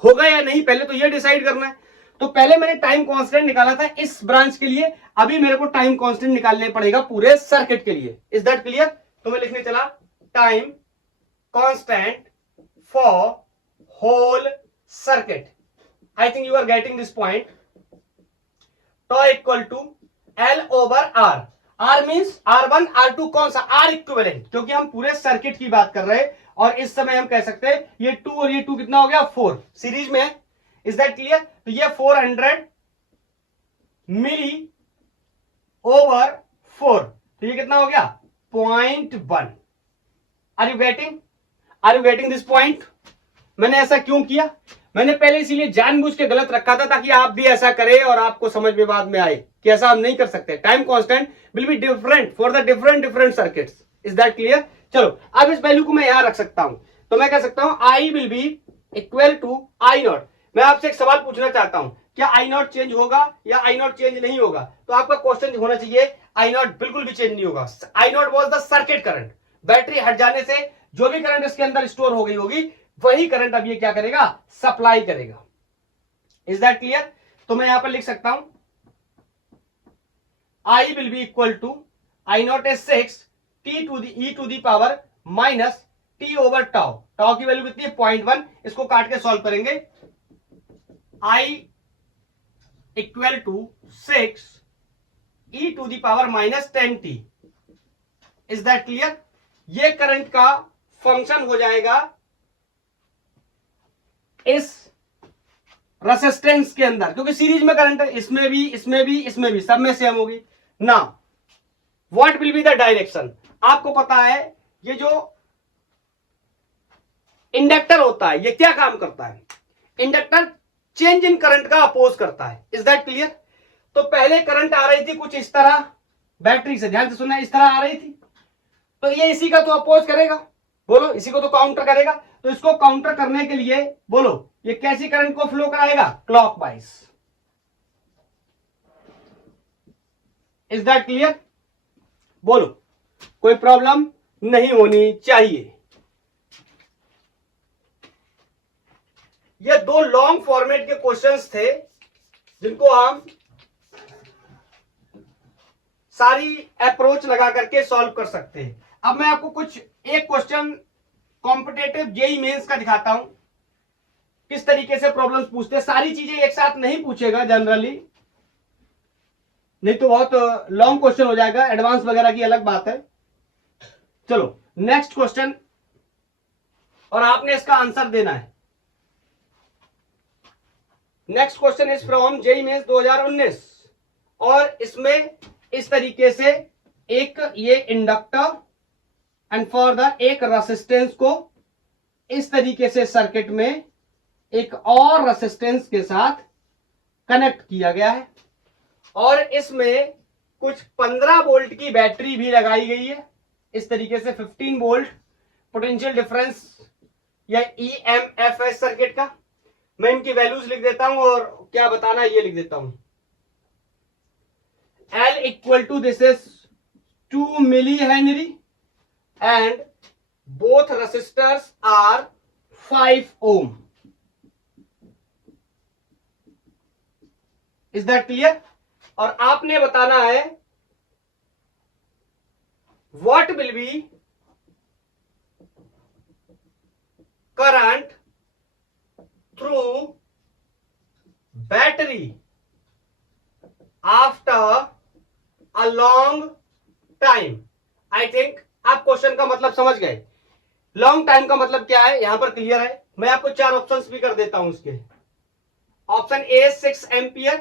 होगा या नहीं, पहले तो ये डिसाइड करना है। तो पहले मैंने टाइम कांस्टेंट निकाला था इस ब्रांच के लिए, अभी मेरे को टाइम कांस्टेंट निकालने पड़ेगा पूरे सर्किट के लिए। Is that clear? तो मैं लिखने चला time constant for whole circuit. I think you are getting this point. Tau equal to L over R। R means R1 R2 कौन सा, R इक्विवेलेंट, क्योंकि हम पूरे सर्किट की बात कर रहे हैं। और इस समय हम कह सकते हैं ये 2 और ये 2 कितना हो गया, 4 सीरीज में है। Is that clear? तो ये 400 मिली ओवर 4, तो ये कितना हो गया, 0.1। Are you getting this point? मैंने ऐसा क्यों किया, मैंने पहले इसीलिए जानबूझ के गलत रखा था ताकि आप भी ऐसा करें और आपको समझ में बाद में आए कि ऐसा हम नहीं कर सकते। Time constant will be different for the different circuits. Is that clear? चलो, अब इस वैल्यू को मैं यहां रख सकता हूं। तो मैं कह सकता हूं I will be equal to I nought. मैं आपसे एक सवाल पूछना चाहता हूं, क्या आई नॉट चेंज होगा या आई नॉट चेंज नहीं होगा? तो आपका क्वेश्चन होना चाहिए आई नॉट बिल्कुल भी चेंज नहीं होगा। I naught was the circuit current. Battery हट जाने से जो भी करंट इसके अंदर स्टोर हो गई होगी वही करंट अब ये क्या करेगा, सप्लाई करेगा। Is that clear? तो मैं यहां पर लिख सकता हूं I will be equal to I naught is 6 t to the e to the power minus t over tau. Tau की वैल्यू कितनी है, 0.1। इसको काट के सॉल्व करेंगे। I equal to 6 e to the power minus 10t। Is that clear? ये करंट का फंक्शन हो जाएगा इस रेसिस्टेंस के अंदर, क्योंकि सीरीज में करंट है, इसमें भी, इसमें भी, इसमें भी, सब में सेम होगी ना। What will be the direction? आपको पता है ये जो इंडक्टर होता है ये क्या काम करता है, इंडक्टर चेंज इन करंट का अपोज करता है। Is that clear? तो पहले करंट आ रही थी कुछ इस तरह, बैटरी से, ध्यान से सुनना, इस तरह आ रही थी, तो ये इसी का तो अपोज करेगा। बोलो, इसी को तो काउंटर करेगा। तो इसको काउंटर करने के लिए बोलो ये कैसी करंट को फ्लो कराएगा, क्लॉकवाइज। Is that clear? बोलो, कोई प्रॉब्लम नहीं होनी चाहिए। ये दो लॉन्ग फॉर्मेट के क्वेश्चंस थे जिनको हम सारी अप्रोच लगा करके सॉल्व कर सकते हैं। अब मैं आपको कुछ एक क्वेश्चन कॉम्पिटेटिव जेईई मेंस का दिखाता हूं, किस तरीके से प्रॉब्लम्स पूछते हैं। सारी चीजें एक साथ नहीं पूछेगा जनरली, नहीं तो बहुत लॉन्ग क्वेश्चन हो जाएगा, एडवांस वगैरह की अलग बात है। चलो नेक्स्ट क्वेश्चन, और आपने इसका आंसर देना है। Next question is from JEE Mains 2019, और इसमें इस तरीके से एक ये इंडक्टर एंड फॉर द एक रेसिस्टेंस को इस तरीके से सर्किट में एक और रेसिस्टेंस के साथ कनेक्ट किया गया है, और इसमें कुछ 15 वोल्ट की बैटरी भी लगाई गई है। इस तरीके से 15 वोल्ट पोटेंशियल डिफरेंस या ईएमएफ है सर्किट का। मैं इनकी वैल्यूज लिख देता हूं और क्या बताना है ये लिख देता हूं। L equal to this is 2 millihenry and both resistors are 5 ohm. Is that clear? और आपने बताना है what will be current I think आप क्वेश्चन का मतलब समझ गए। लॉन्ग टाइम का मतलब क्या है यहां पर क्लियर है। मैं आपको 4 ऑप्शंस भी कर देता हूं उसके। Option A 6 ampere,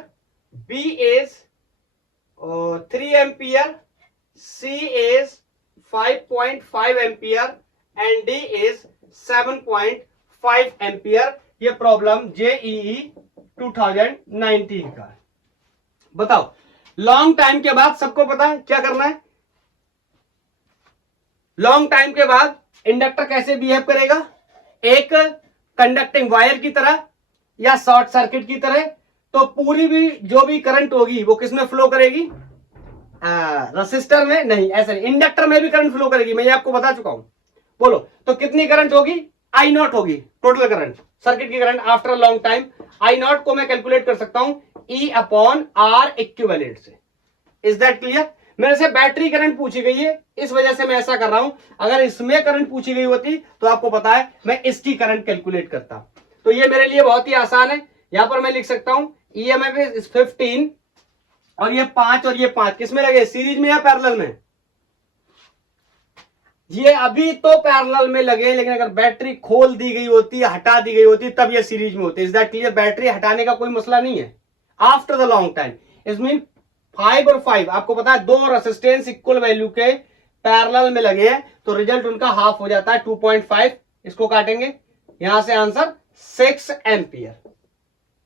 B is 3 ampere, C is 5.5 ampere and D is 7.5 ampere. ये प्रॉब्लम जेईई 2019 का है। बताओ लॉन्ग टाइम के बाद सबको पता है क्या करना है। लॉन्ग टाइम के बाद इंडक्टर कैसे बिहेव करेगा, एक कंडक्टिंग वायर की तरह या शॉर्ट सर्किट की तरह। तो पूरी भी जो भी करंट होगी वो किसमें फ्लो करेगी, रेसिस्टर में नहीं, ऐसा नहीं, इंडक्टर में भी करंट फ्लो करेगी। मैं ये आपको बता चुका हूं। बोलो तो कितनी करंट होगी, आई नॉट होगी टोटल करंट, सर्किट की current after long time. I not को मैं कैलकुलेट कर सकता हूं ई अपॉन आर इक्विवेलेंट से। Is that clear. मेरे से बैटरी करंट पूछी गई है, इस वजह से मैं ऐसा कर रहा हूं। अगर इसमें करंट पूछी गई होती तो आपको पता है मैं इसकी करंट कैलकुलेट करता। तो ये मेरे लिए बहुत ही आसान है। यहां पर मैं लिख सकता हूं ईएमएफ इज 15 और ये 5 और ये 5 किसमें लगे, सीरीज में या पैरेलल में। ये अभी तो पैरेलल में लगे, लेकिन अगर बैटरी खोल दी गई होती, हटा दी गई होती, तब ये सीरीज में होती। Is that clear. बैटरी हटाने का कोई मसला नहीं है after the long time. It mean 5 और 5 आपको पता है दो रेसिस्टेंस इक्वल वैल्यू के पैरेलल में लगे हैं, तो रिजल्ट उनका हाफ हो जाता है 2.5। इसको काटेंगे, यहां से answer 6 ampere.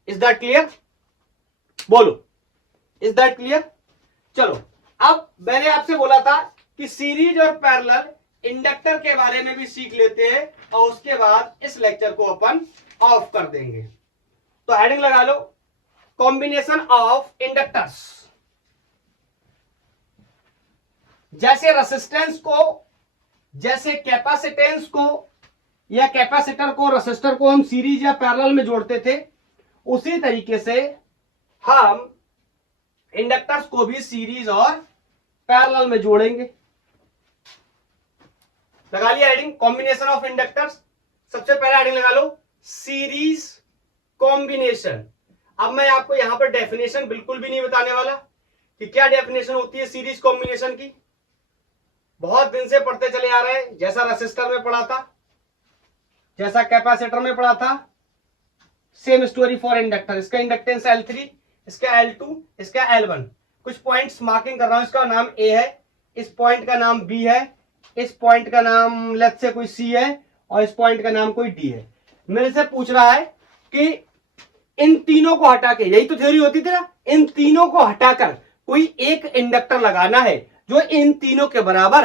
Is that clear, बोलो इज दैट क्लियर। चलो अब मैंने आपसे बोला था कि सीरीज और पैरेलल इंडक्टर के बारे में भी सीख लेते हैं और उसके बाद इस लेक्चर को अपन ऑफ कर देंगे। तो हेडिंग लगा लो कॉम्बिनेशन ऑफ इंडक्टर्स। जैसे रेसिस्टेंस को, जैसे कैपेसिटेंस को या कैपेसिटर को, रेसिस्टर को हम सीरीज या पैरेलल में जोड़ते थे, उसी तरीके से हम इंडक्टर्स को भी सीरीज और पैरेलल में जोड़ेंगे। लगा लिया हेडिंग कॉम्बिनेशन ऑफ इंडक्टर्स। सबसे पहला हेडिंग लगा लो सीरीज कॉम्बिनेशन। अब मैं आपको यहां पर डेफिनेशन बिल्कुल भी नहीं बताने वाला कि क्या डेफिनेशन होती है सीरीज कॉम्बिनेशन की। बहुत दिन से पढ़ते चले आ रहे हैं, जैसा रेसिस्टर में पढ़ा था, जैसा कैपेसिटर में पढ़ा था, सेम स्टोरी फॉर इंडक्टर। इसका इंडक्टेंस L3, इसका L2, इसका L1। कुछ पॉइंट्स मार्किंग कर रहा हूं। इसका नाम A है, इस पॉइंट का नाम B है, इस पॉइंट का नाम लेट्स से कोई C है और इस पॉइंट का नाम कोई D है। मेरे से पूछ रहा है कि इन तीनों को हटा के, यही तो थ्योरी होती थी ना, इन तीनों को हटाकर कोई एक इंडक्टर लगाना है जो इन तीनों के बराबर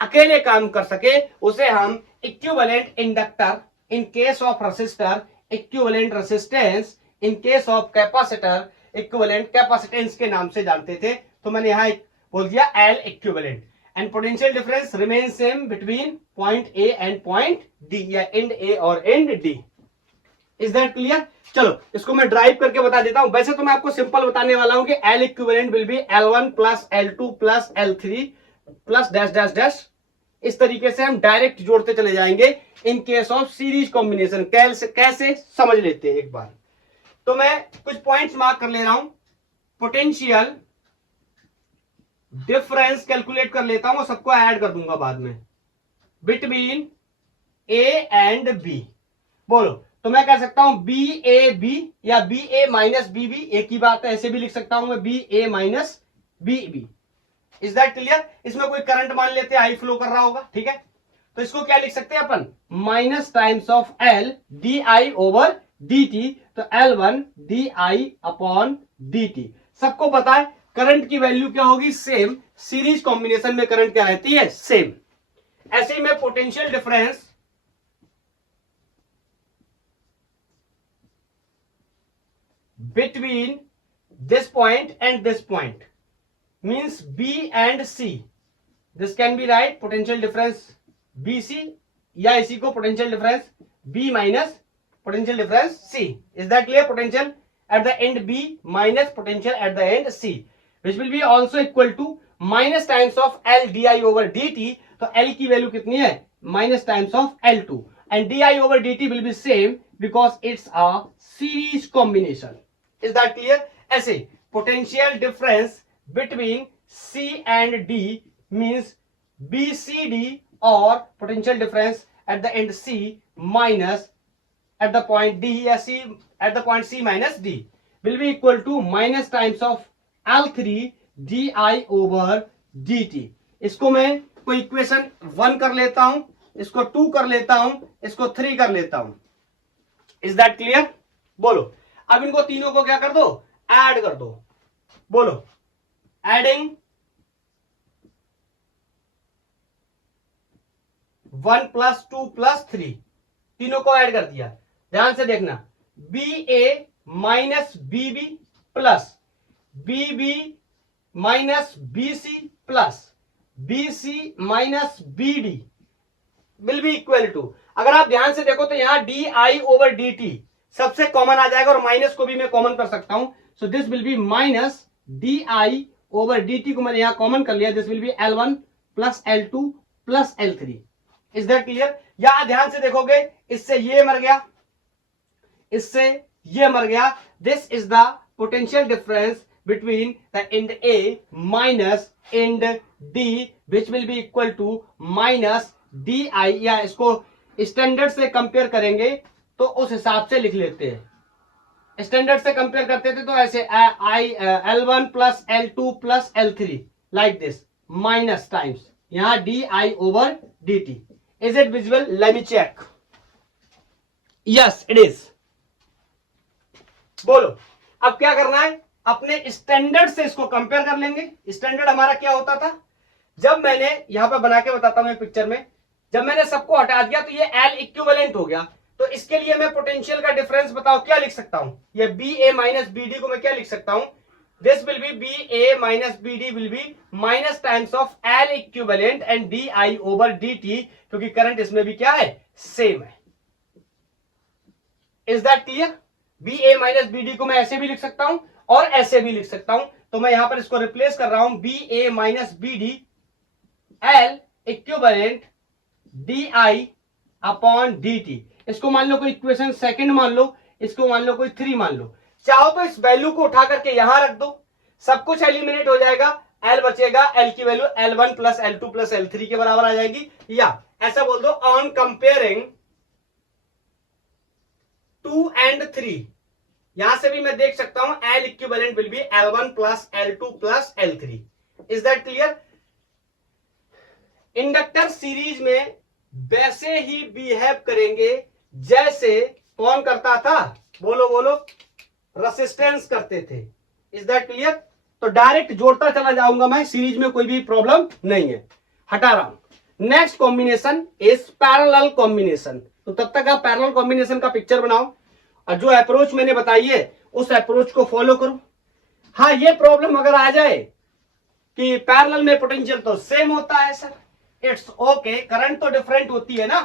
अकेले काम कर सके, उसे हम equivalent inductor in case of resistor, equivalent resistance in case of capacitor, equivalent capacitance के नाम से जानते थे। तो मैंने यहां बोल दिया L equivalent. And potential difference remain same between point A and point D या एंड A और and D। Is that clear. चलो इसको मैं ड्राइव करके बता देता हूं। वैसे तो मैं आपको सिंपल बताने वाला हूं कि L equivalent will be L1 plus L2 plus L3 plus dash dash dash. इस तरीके से हम डायरेक्ट जोड़ते चले जाएंगे in case of series combination. कैसे समझ लेते हैं एक बार। तो मैं कुछ पॉइंट्स मार्क कर ले रहा हूं। पोटेंशियल डिफरेंस कैलकुलेट कर लेता हूं और सबको ऐड कर दूंगा बाद में बिटवीन A एंड B। बोलो तो मैं कह सकता हूं BAB या BA माइनस BB, एक ही बात है, ऐसे भी लिख सकता हूं मैं BA minus BB। Is that clear. इसमें कोई करंट मान लेते हैं, हाई फ्लो कर रहा होगा, ठीक है। तो इसको क्या लिख सकते हैं अपन, minus times of L DI over DT। तो L1 DI अपॉन DT। सबको पता है करंट की वैल्यू क्या होगी, सेम। सीरीज कॉम्बिनेशन में करंट क्या रहती है, सेम। ऐसे ही मैं potential difference between this point and this point means B and C. This can be right potential difference BC या इसी को potential difference B minus potential difference C. Is that clear? Potential at the end B minus potential at the end C, which will be also equal to minus times of L DI over DT. तो L की वैल्यू कितनी है, minus times of L2 and DI over DT will be same because it's a series combination. Is that clear? ऐसे potential difference between C and D means BCD or potential difference at the end C minus at the point D या C at the point C minus D will be equal to minus times of L3 DI over DT. इसको मैं कोई इक्वेशन 1 कर लेता हूं, इसको 2 कर लेता हूं, इसको 3 कर लेता हूं. Is that clear? बोलो. अब इनको तीनों को क्या कर दो? ऐड कर दो. बोलो. एडिंग 1 प्लस 2 प्लस 3, तीनों को ऐड कर दिया. ध्यान से देखना. BA minus BB plus BB minus BC plus BC minus BD will be equal to. अगर आप ध्यान से देखो तो यहां DI ओवर DT सबसे कॉमन आ जाएगा और माइनस को भी मैं कॉमन कर सकता हूं. So this will be minus DI over DT को मैंने यहां कॉमन कर लिया. This will B L1 plus L2 plus L3. Is that clear? यहां ध्यान से देखोगे, इससे ये मर गया, इससे ये मर गया. This is the potential difference between the end A minus end D which will be equal to minus DI. या इसको स्टैंडर्ड से कंपेयर करेंगे तो उस हिसाब से लिख लेते हैं. स्टैंडर्ड से कंपेयर करते थे तो ऐसे L1 plus L2 plus L3 like this minus times यहां DI over DT. Is it visible? Let me check. Yes it is. बोलो. अब क्या करना है? अपने स्टैंडर्ड से इसको कंपेयर कर लेंगे. स्टैंडर्ड हमारा क्या होता था? जब मैंने यहां पर बना के बताता हूं पिक्चर में, जब मैंने सबको हटा दिया तो ये L इक्विवेलेंट हो गया. तो इसके लिए मैं पोटेंशियल का डिफरेंस बताओ क्या लिख सकता हूं? ये BA माइनस BD को मैं क्या लिख सकता हूं? This will B BA minus BD will be minus times of L equivalent and DI over DT, क्योंकि करंट इसमें भी क्या है? सेम है. Is that clear? BA minus BD को मैं ऐसे भी लिख सकता हूं और ऐसे भी लिख सकता हूं. तो मैं यहां पर इसको रिप्लेस कर रहा हूं. BA minus BD L equivalent DI upon DT. इसको मान लो कोई इक्वेशन सेकंड मान लो, इसको मान लो कोई 3 मान लो. चाहो तो इस वैल्यू को उठा करके यहां रख दो, सब कुछ एलिमिनेट हो जाएगा. L बचेगा, L की value L1 plus L2 plus L3 के बराबर आ जाएगी. या ऐसा बोल दो ऑन कंपेयरिंग 2 and 3. यहां से भी मैं देख सकता हूं L equivalent will be L1 plus L2 plus L3. Is that clear? Inductor series में वैसे ही बिहेव करेंगे जैसे कौन करता था? बोलो बोलो. रेसिस्टेंस करते थे. Is that clear? तो डायरेक्ट जोड़ता चला जाऊंगा मैं, सीरीज में कोई भी प्रॉब्लम नहीं है. हटा रहा हूं. Next combination is parallel combination. तो तब तक आप पैरेलल कॉम्बिनेशन का पिक्चर बनाओ और जो अप्रोच मैंने बताई है उस अप्रोच को फॉलो करो. हाँ, ये प्रॉब्लम अगर आ जाए कि पैरेलल में पोटेंशियल तो सेम होता है सर, इट्स ओके. करंट तो डिफरेंट होती है ना,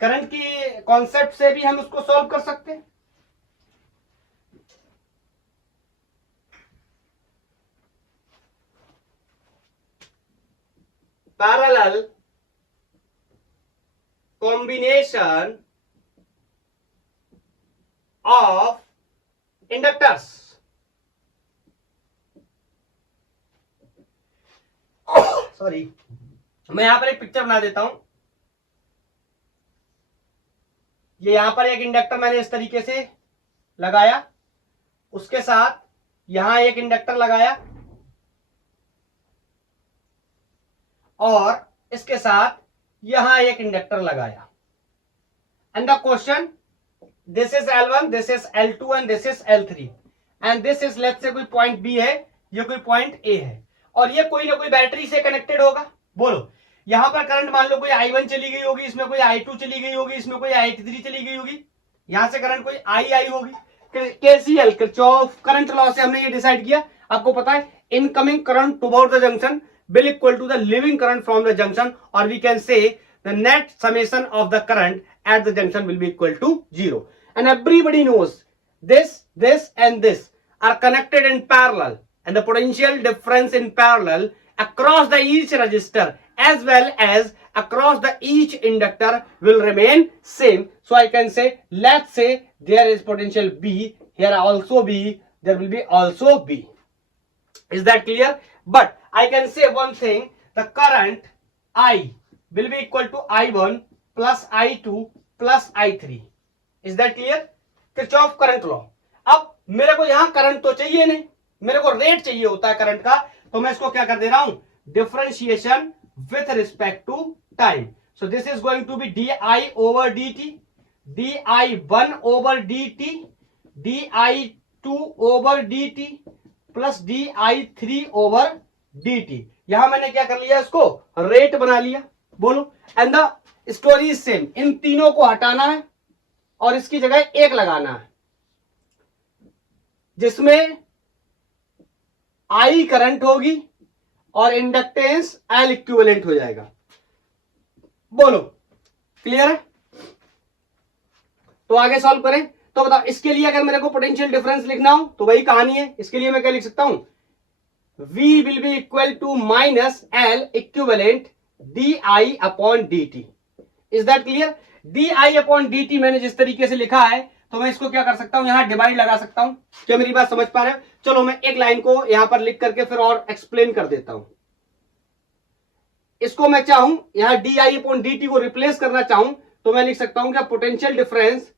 करंट की कॉन्सेप्ट से भी हम उसको सॉल्व कर सकते हैं. Parallel combination of inductors. Sorry, मैं यहां पर एक पिक्चर बना देता हूं. ये यहां पर एक इंडक्टर मैंने इस तरीके से लगाया, उसके साथ यहां एक इंडक्टर लगाया और इसके साथ यहां एक इंडक्टर लगाया. And the question, this is L1, this is L2 and this is L3 and this is let's say कोई पॉइंट B है, ये कोई पॉइंट A है और ये कोई ना कोई बैटरी से कनेक्टेड होगा. बोलो. यहां पर करंट मान लो कोई I1 चली गई होगी, इसमें कोई I2 चली गई होगी, इसमें कोई I3 चली गई होगी, यहां से करंट कोई I आई होगी. KCL किरचॉफ करंट लॉ से हमने ये डिसाइड किया. आपको पता है incoming current toward the junction will equal to the leaving current from the junction, or we can say the net summation of the current at the junction will be equal to 0. And everybody knows this and this are connected in parallel, and the potential difference in parallel across the each resistor as well as across the each inductor will remain same. So I can say, let's say there is potential B, here also B, there will be also B. Is that clear? But I can say one thing, the current I will be equal to I1 plus I2 plus I3. Is that clear? Kirchhoff current law. अब मेरे को यहां करंट तो चाहिए नहीं, मेरे को रेट चाहिए होता है करंट का, तो मैं इसको क्या कर दे रहा हूं, differentiation with respect to time. So this is going to be di over dt, di1 over dt, di2 over dt plus di3 over dt. यहां मैंने क्या कर लिया, इसको रेट बना लिया. बोलो, and the story is same. इन तीनों को हटाना है और इसकी जगह एक लगाना है, जिसमें आई करंट होगी और इंडक्टेंस एल इक्विवेलेंट हो जाएगा. बोलो, क्लियर है? तो आगे सॉल्व करें. तो बताओ, इसके लिए अगर मेरे को पोटेंशियल डिफरेंस लिखना हो तो वही कहानी है. इसके लिए मैं क्या लिख सकता हूं, V will be equal to minus L equivalent di upon dt. Is that clear? di upon dt मैंने जिस तरीके से लिखा है, तो मैं इसको क्या कर सकता हूं, यहां डिवाइड लगा सकता हूं. क्या मेरी बात समझ पा रहे हो? चलो मैं एक लाइन को यहां पर लिख करके फिर और एक्सप्लेन कर देता हूं. इसको मैं चाहूं यहां di upon dt को रिप्लेस करना चाहूं तो मैं लिख सकता हूं क्या, potential difference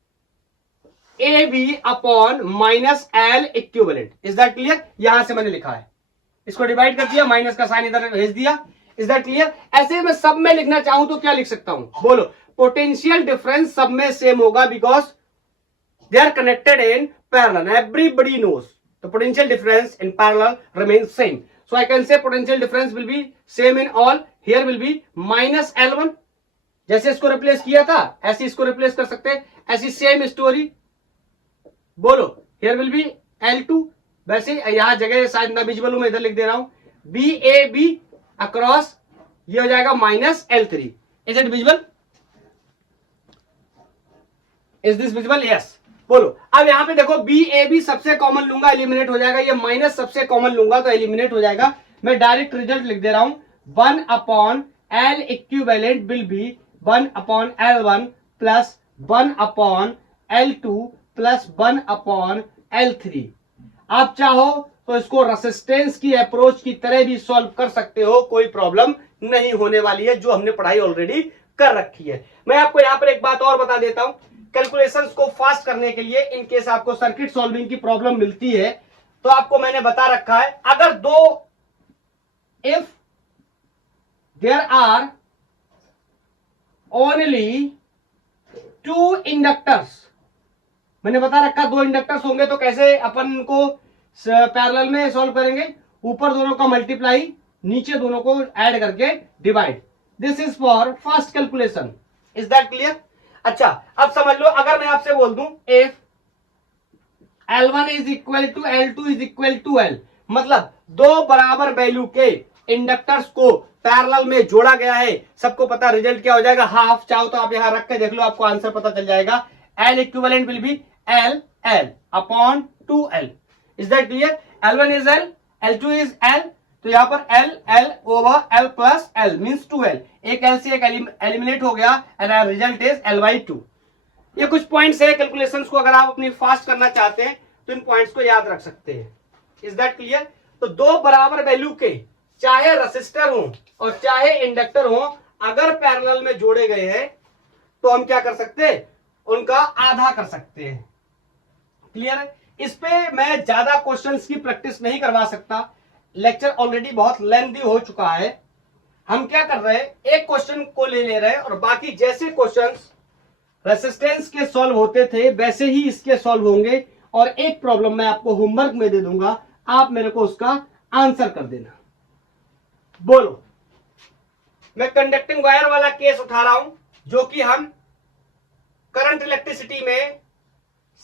AB upon minus L equivalent. Is that clear? यहां से मैंने लिखा है, इसको डिवाइड कर दिया, माइनस का साइन इधर भेज दिया. Is that clear? ऐसे मैं सब में लिखना चाहूं तो क्या लिख सकता हूं, बोलो. पोटेंशियल डिफरेंस सब में सेम होगा because they are connected in parallel. Everybody knows the potential difference in parallel remains same. So I can say potential difference will be same in all. Here will be minus L1. जैसे इसको रिप्लेस किया था ऐसे इसको रिप्लेस कर सकते हैं. ऐसी सेम स्टोरी. बोलो, हियर विल बी L2. वैसे यहां जगह शायद ना विजिबल हूं, मैं इधर लिख दे रहा हूं BAB अक्रॉस, ये हो जाएगा minus L3. Is it visible? Is this visible? Yes. बोलो, अब यहां पे देखो BAB सबसे कॉमन लूंगा, एलिमिनेट हो जाएगा. ये माइनस सबसे कॉमन लूंगा तो एलिमिनेट हो जाएगा. मैं डायरेक्ट रिजल्ट लिख दे रहा हूं, 1 upon L equivalent will be 1 upon L1 plus 1 upon L2 plus 1 upon L3. आप चाहो तो इसको रेसिस्टेंस की अप्रोच की तरह भी सॉल्व कर सकते हो, कोई प्रॉब्लम नहीं होने वाली है, जो हमने पढ़ाई ऑलरेडी कर रखी है. मैं आपको यहां पर एक बात और बता देता हूं, कैलकुलेशंस को फास्ट करने के लिए इन केस आपको सर्किट सॉल्विंग की प्रॉब्लम मिलती है तो आपको मैंने बता रखा है, अगर दो, if there are only 2 inductors, मैंने बता रखा 2 इंडक्टर्स होंगे तो कैसे अपन को पैरेलल में सॉल्व करेंगे, ऊपर दोनों का मल्टीप्लाई, नीचे दोनों को ऐड करके divide. This is for fast calculation. Is that clear? अच्छा, अब समझ लो, अगर मैं आपसे बोल दूं if L1 is equal to L2 is equal to L, मतलब दो बराबर वैल्यू के इंडक्टर्स को पैरेलल में जोड़ा गया है. सबको पता रिजल्ट क्या हो जाएगा, हाफ. चाहो तो आप यहां रख के देख लो, आपको आंसर पता चल जाएगा. L equivalent will be L upon 2L. Is that clear? L1 is L, L2 is L, तो यहां पर L over L plus L means 2L. एक L से एक एलिमिनेट हो गया एंड रिजल्ट इज L/2. ये कुछ पॉइंट्स है कैलकुलेशंस को अगर आप अपनी फास्ट करना चाहते हैं तो इन पॉइंट्स को याद रख सकते हैं. Is that clear? तो दो बराबर वैल्यू के चाहे रेसिस्टर हो और चाहे इंडक्टर हो, अगर पैरेलल में जोड़े गए हैं तो हम क्या कर सकते हैं, उनका आधा कर सकते हैं. क्लियर है? इस पे मैं ज्यादा क्वेश्चंस की प्रैक्टिस नहीं करवा सकता, लेक्चर ऑलरेडी बहुत लेंथी हो चुका है. हम क्या कर रहे हैं, एक क्वेश्चन को ले रहे हैं और बाकी जैसे क्वेश्चंस रेसिस्टेंस के सॉल्व होते थे वैसे ही इसके सॉल्व होंगे. और एक प्रॉब्लम मैं आपको होमवर्क में दे दूंगा, आप मेरे को उसका आंसर कर देना. बोलो, मैं कंडक्टिंग वायर वाला केस उठा रहा हूं जो कि हम करंट इलेक्ट्रिसिटी में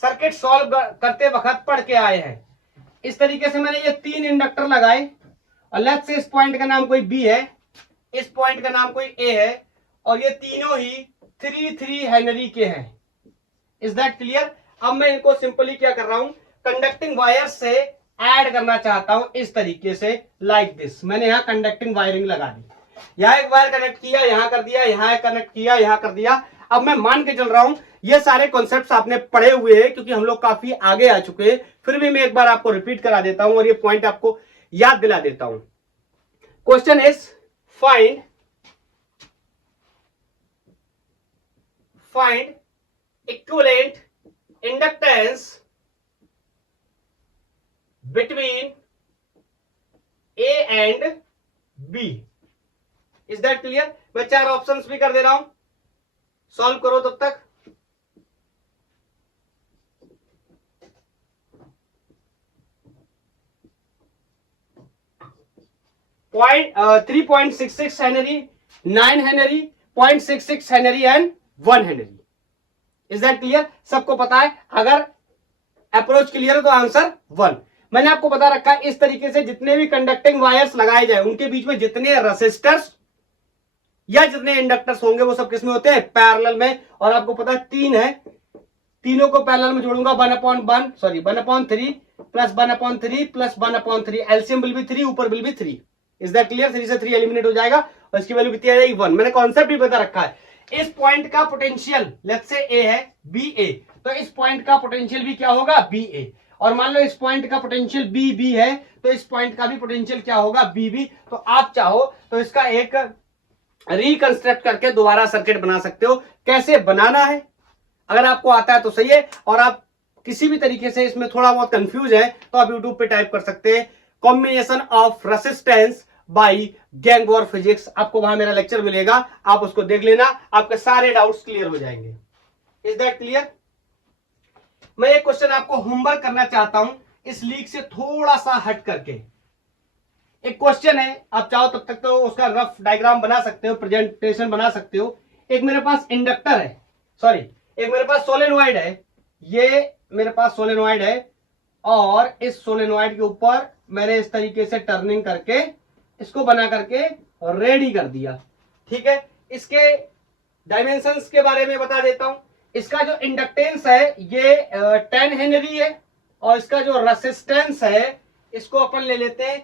सर्किट सॉल्व करते वक्त पढ़ के आए हैं. इस तरीके से मैंने ये 3 इंडक्टर लगाए और लेट्स से इस पॉइंट का नाम कोई बी है, इस पॉइंट का नाम कोई ए है और ये तीनों ही 3 हेनरी के हैं. Is that clear? अब मैं इनको सिंपली क्या कर रहा हूं, कंडक्टिंग वायर से ऐड करना चाहता हूं इस तरीके से, लाइक दिस. मैंने यहां कंडक्टिंग वायरिंग लगा दी, यहां एक वायर कनेक्ट किया, यहां कर दिया, यहां कनेक्ट किया, यहां कर दिया. अब मैं मान के चल रहा हूं ये सारे कॉन्सेप्ट्स आपने पढ़े हुए हैं क्योंकि हम लोग काफी आगे आ चुके हैं. फिर भी मैं एक बार आपको रिपीट करा देता हूं और ये पॉइंट आपको याद दिला देता हूं. Question is find find equivalent inductance between A and B. Is that clear? मैं 4 ऑप्शंस भी कर दे रहा हूं, सॉल्व करो तब तक। Point 3.66 Henry, 9 Henry, 0.66 Henry and 1 Henry. Is that clear? सबको पता है? अगर अप्रोच क्लियर है तो आंसर 1। मैंने आपको बता रखा है इस तरीके से जितने भी कंडक्टिंग वायर्स लगाए जाए उनके बीच में जितने रेसिस्टर्स या जितने इंडक्टर्स होंगे वो सब किसमें होते हैं? पैरेलल में। और आपको पता है 3 है, तीनों को पैरेलल में जोड़ूंगा 1/3 plus 1/3 plus 1/3। LCM will be 3, ऊपर will be 3। Is that clear? 3 से 3 एलिमिनेट हो जाएगा और इसकी वैल्यू कितनी आ जाएगी? 1। मैंने कॉन्सेप्ट भी बता रखा है। इस पॉइंट का पोटेंशियल, लेट्स से ए है, बी ए, तो इस पॉइंट का पोटेंशियल भी क्या होगा? बी ए। और मान लो इस पॉइंट का पोटेंशियल बी बी है तो इस पॉइंट का भी पोटेंशियल क्या होगा? B B. तो आप चाहो तो इसका एक रिकंस्ट्रक्ट करके दोबारा सर्किट बना सकते हो। कैसे बनाना है अगर आपको आता है तो सही है, और आप किसी भी तरीके से इसमें थोड़ा बहुत कंफ्यूज है तो आप यूट्यूब पे टाइप कर सकते हैं combination of resistance by gang-war physics. आपको वहां मेरा लेक्चर मिलेगा, आप उसको देख लेना, आपके सारे डाउट्स क्लियर हो जाएंगे। Is that clear? मैं एक क्वेश्चन आपको होमवर्क करना चाहता हूं इस लीक से थोड़ा सा हट करके। एक क्वेश्चन है, आप चाहो तब तक तो उसका रफ डायग्राम बना सकते हो, प्रेजेंटेशन बना सकते हो। एक मेरे पास इंडक्टर है, सॉरी एक मेरे पास सोलेनॉइड है, ये मेरे पास सोलेनॉइड है और इस सोलेनॉइड के ऊपर मैंने इस तरीके से टर्निंग करके इसको बना करके रेडी कर दिया। ठीक है, इसके डायमेंशंस के बारे में बता देता हूं। इसका जो इंडक्टेंस है ये 10 हेनरी है और इसका जो रेसिस्टेंस है इसको अपन ले लेते हैं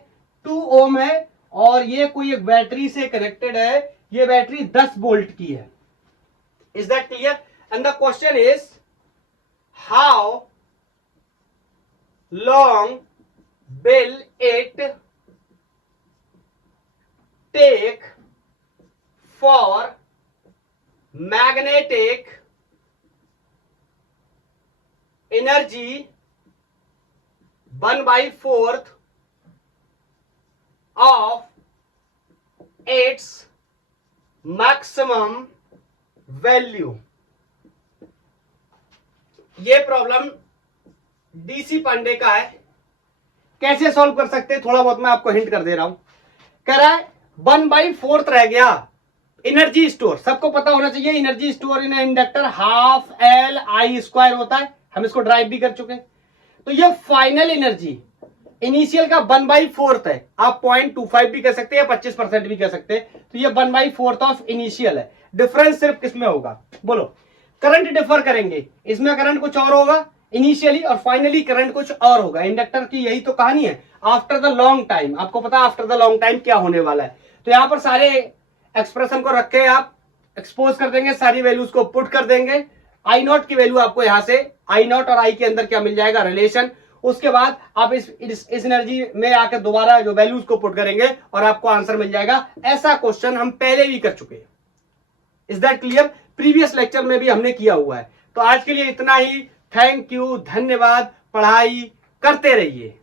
2 ओम है, और ये कोई एक बैटरी से कनेक्टेड है, ये बैटरी 10 वोल्ट की है। Is that clear? And the question is how long will it take for magnetic energy 1/4 of its maximum value। ये प्रॉब्लम डीसी पांडे का है। कैसे सॉल्व कर सकते हैं थोड़ा बहुत मैं आपको हिंट कर दे रहा हूं। कह रहा है 1/4 रह गया एनर्जी स्टोर। सबको पता होना चाहिए energy store in inductor half LI² होता है, हम इसको ड्राइव भी कर चुके हैं। तो ये फाइनल एनर्जी इनिशियल का 1/4 है, आप 0.25 भी कह सकते हैं, 25% भी कह सकते हैं। तो ये 1/4 ऑफ इनिशियल है। डिफरेंस सिर्फ किसमें होगा बोलो? करंट डिफर करेंगे, इसमें करंट कुछ और होगा इनिशियली और फाइनली करंट कुछ और होगा। इंडक्टर की यही तो कहानी है। आफ्टर द लॉन्ग टाइम, आपको पता है आफ्टर द लॉन्ग टाइम क्या होने वाला है। तो यहां पर सारे एक्सप्रेशन को रख के आप एक्सपोज कर देंगे, सारी वैल्यूज को पुट कर देंगे। I0 की वैल्यू आपको यहां से I0 और I के अंदर क्या मिल जाएगा? रिलेशन। उसके बाद आप इस एनर्जी में आकर दोबारा जो वैल्यूज को पुट करेंगे और आपको आंसर मिल जाएगा। ऐसा क्वेश्चन हम पहले भी कर चुके हैं। Is that clear? Previous lecture में भी हमने किया हुआ है। तो आज के लिए इतना ही। थैंक यू, धन्यवाद। पढ़ाई करते रहिए।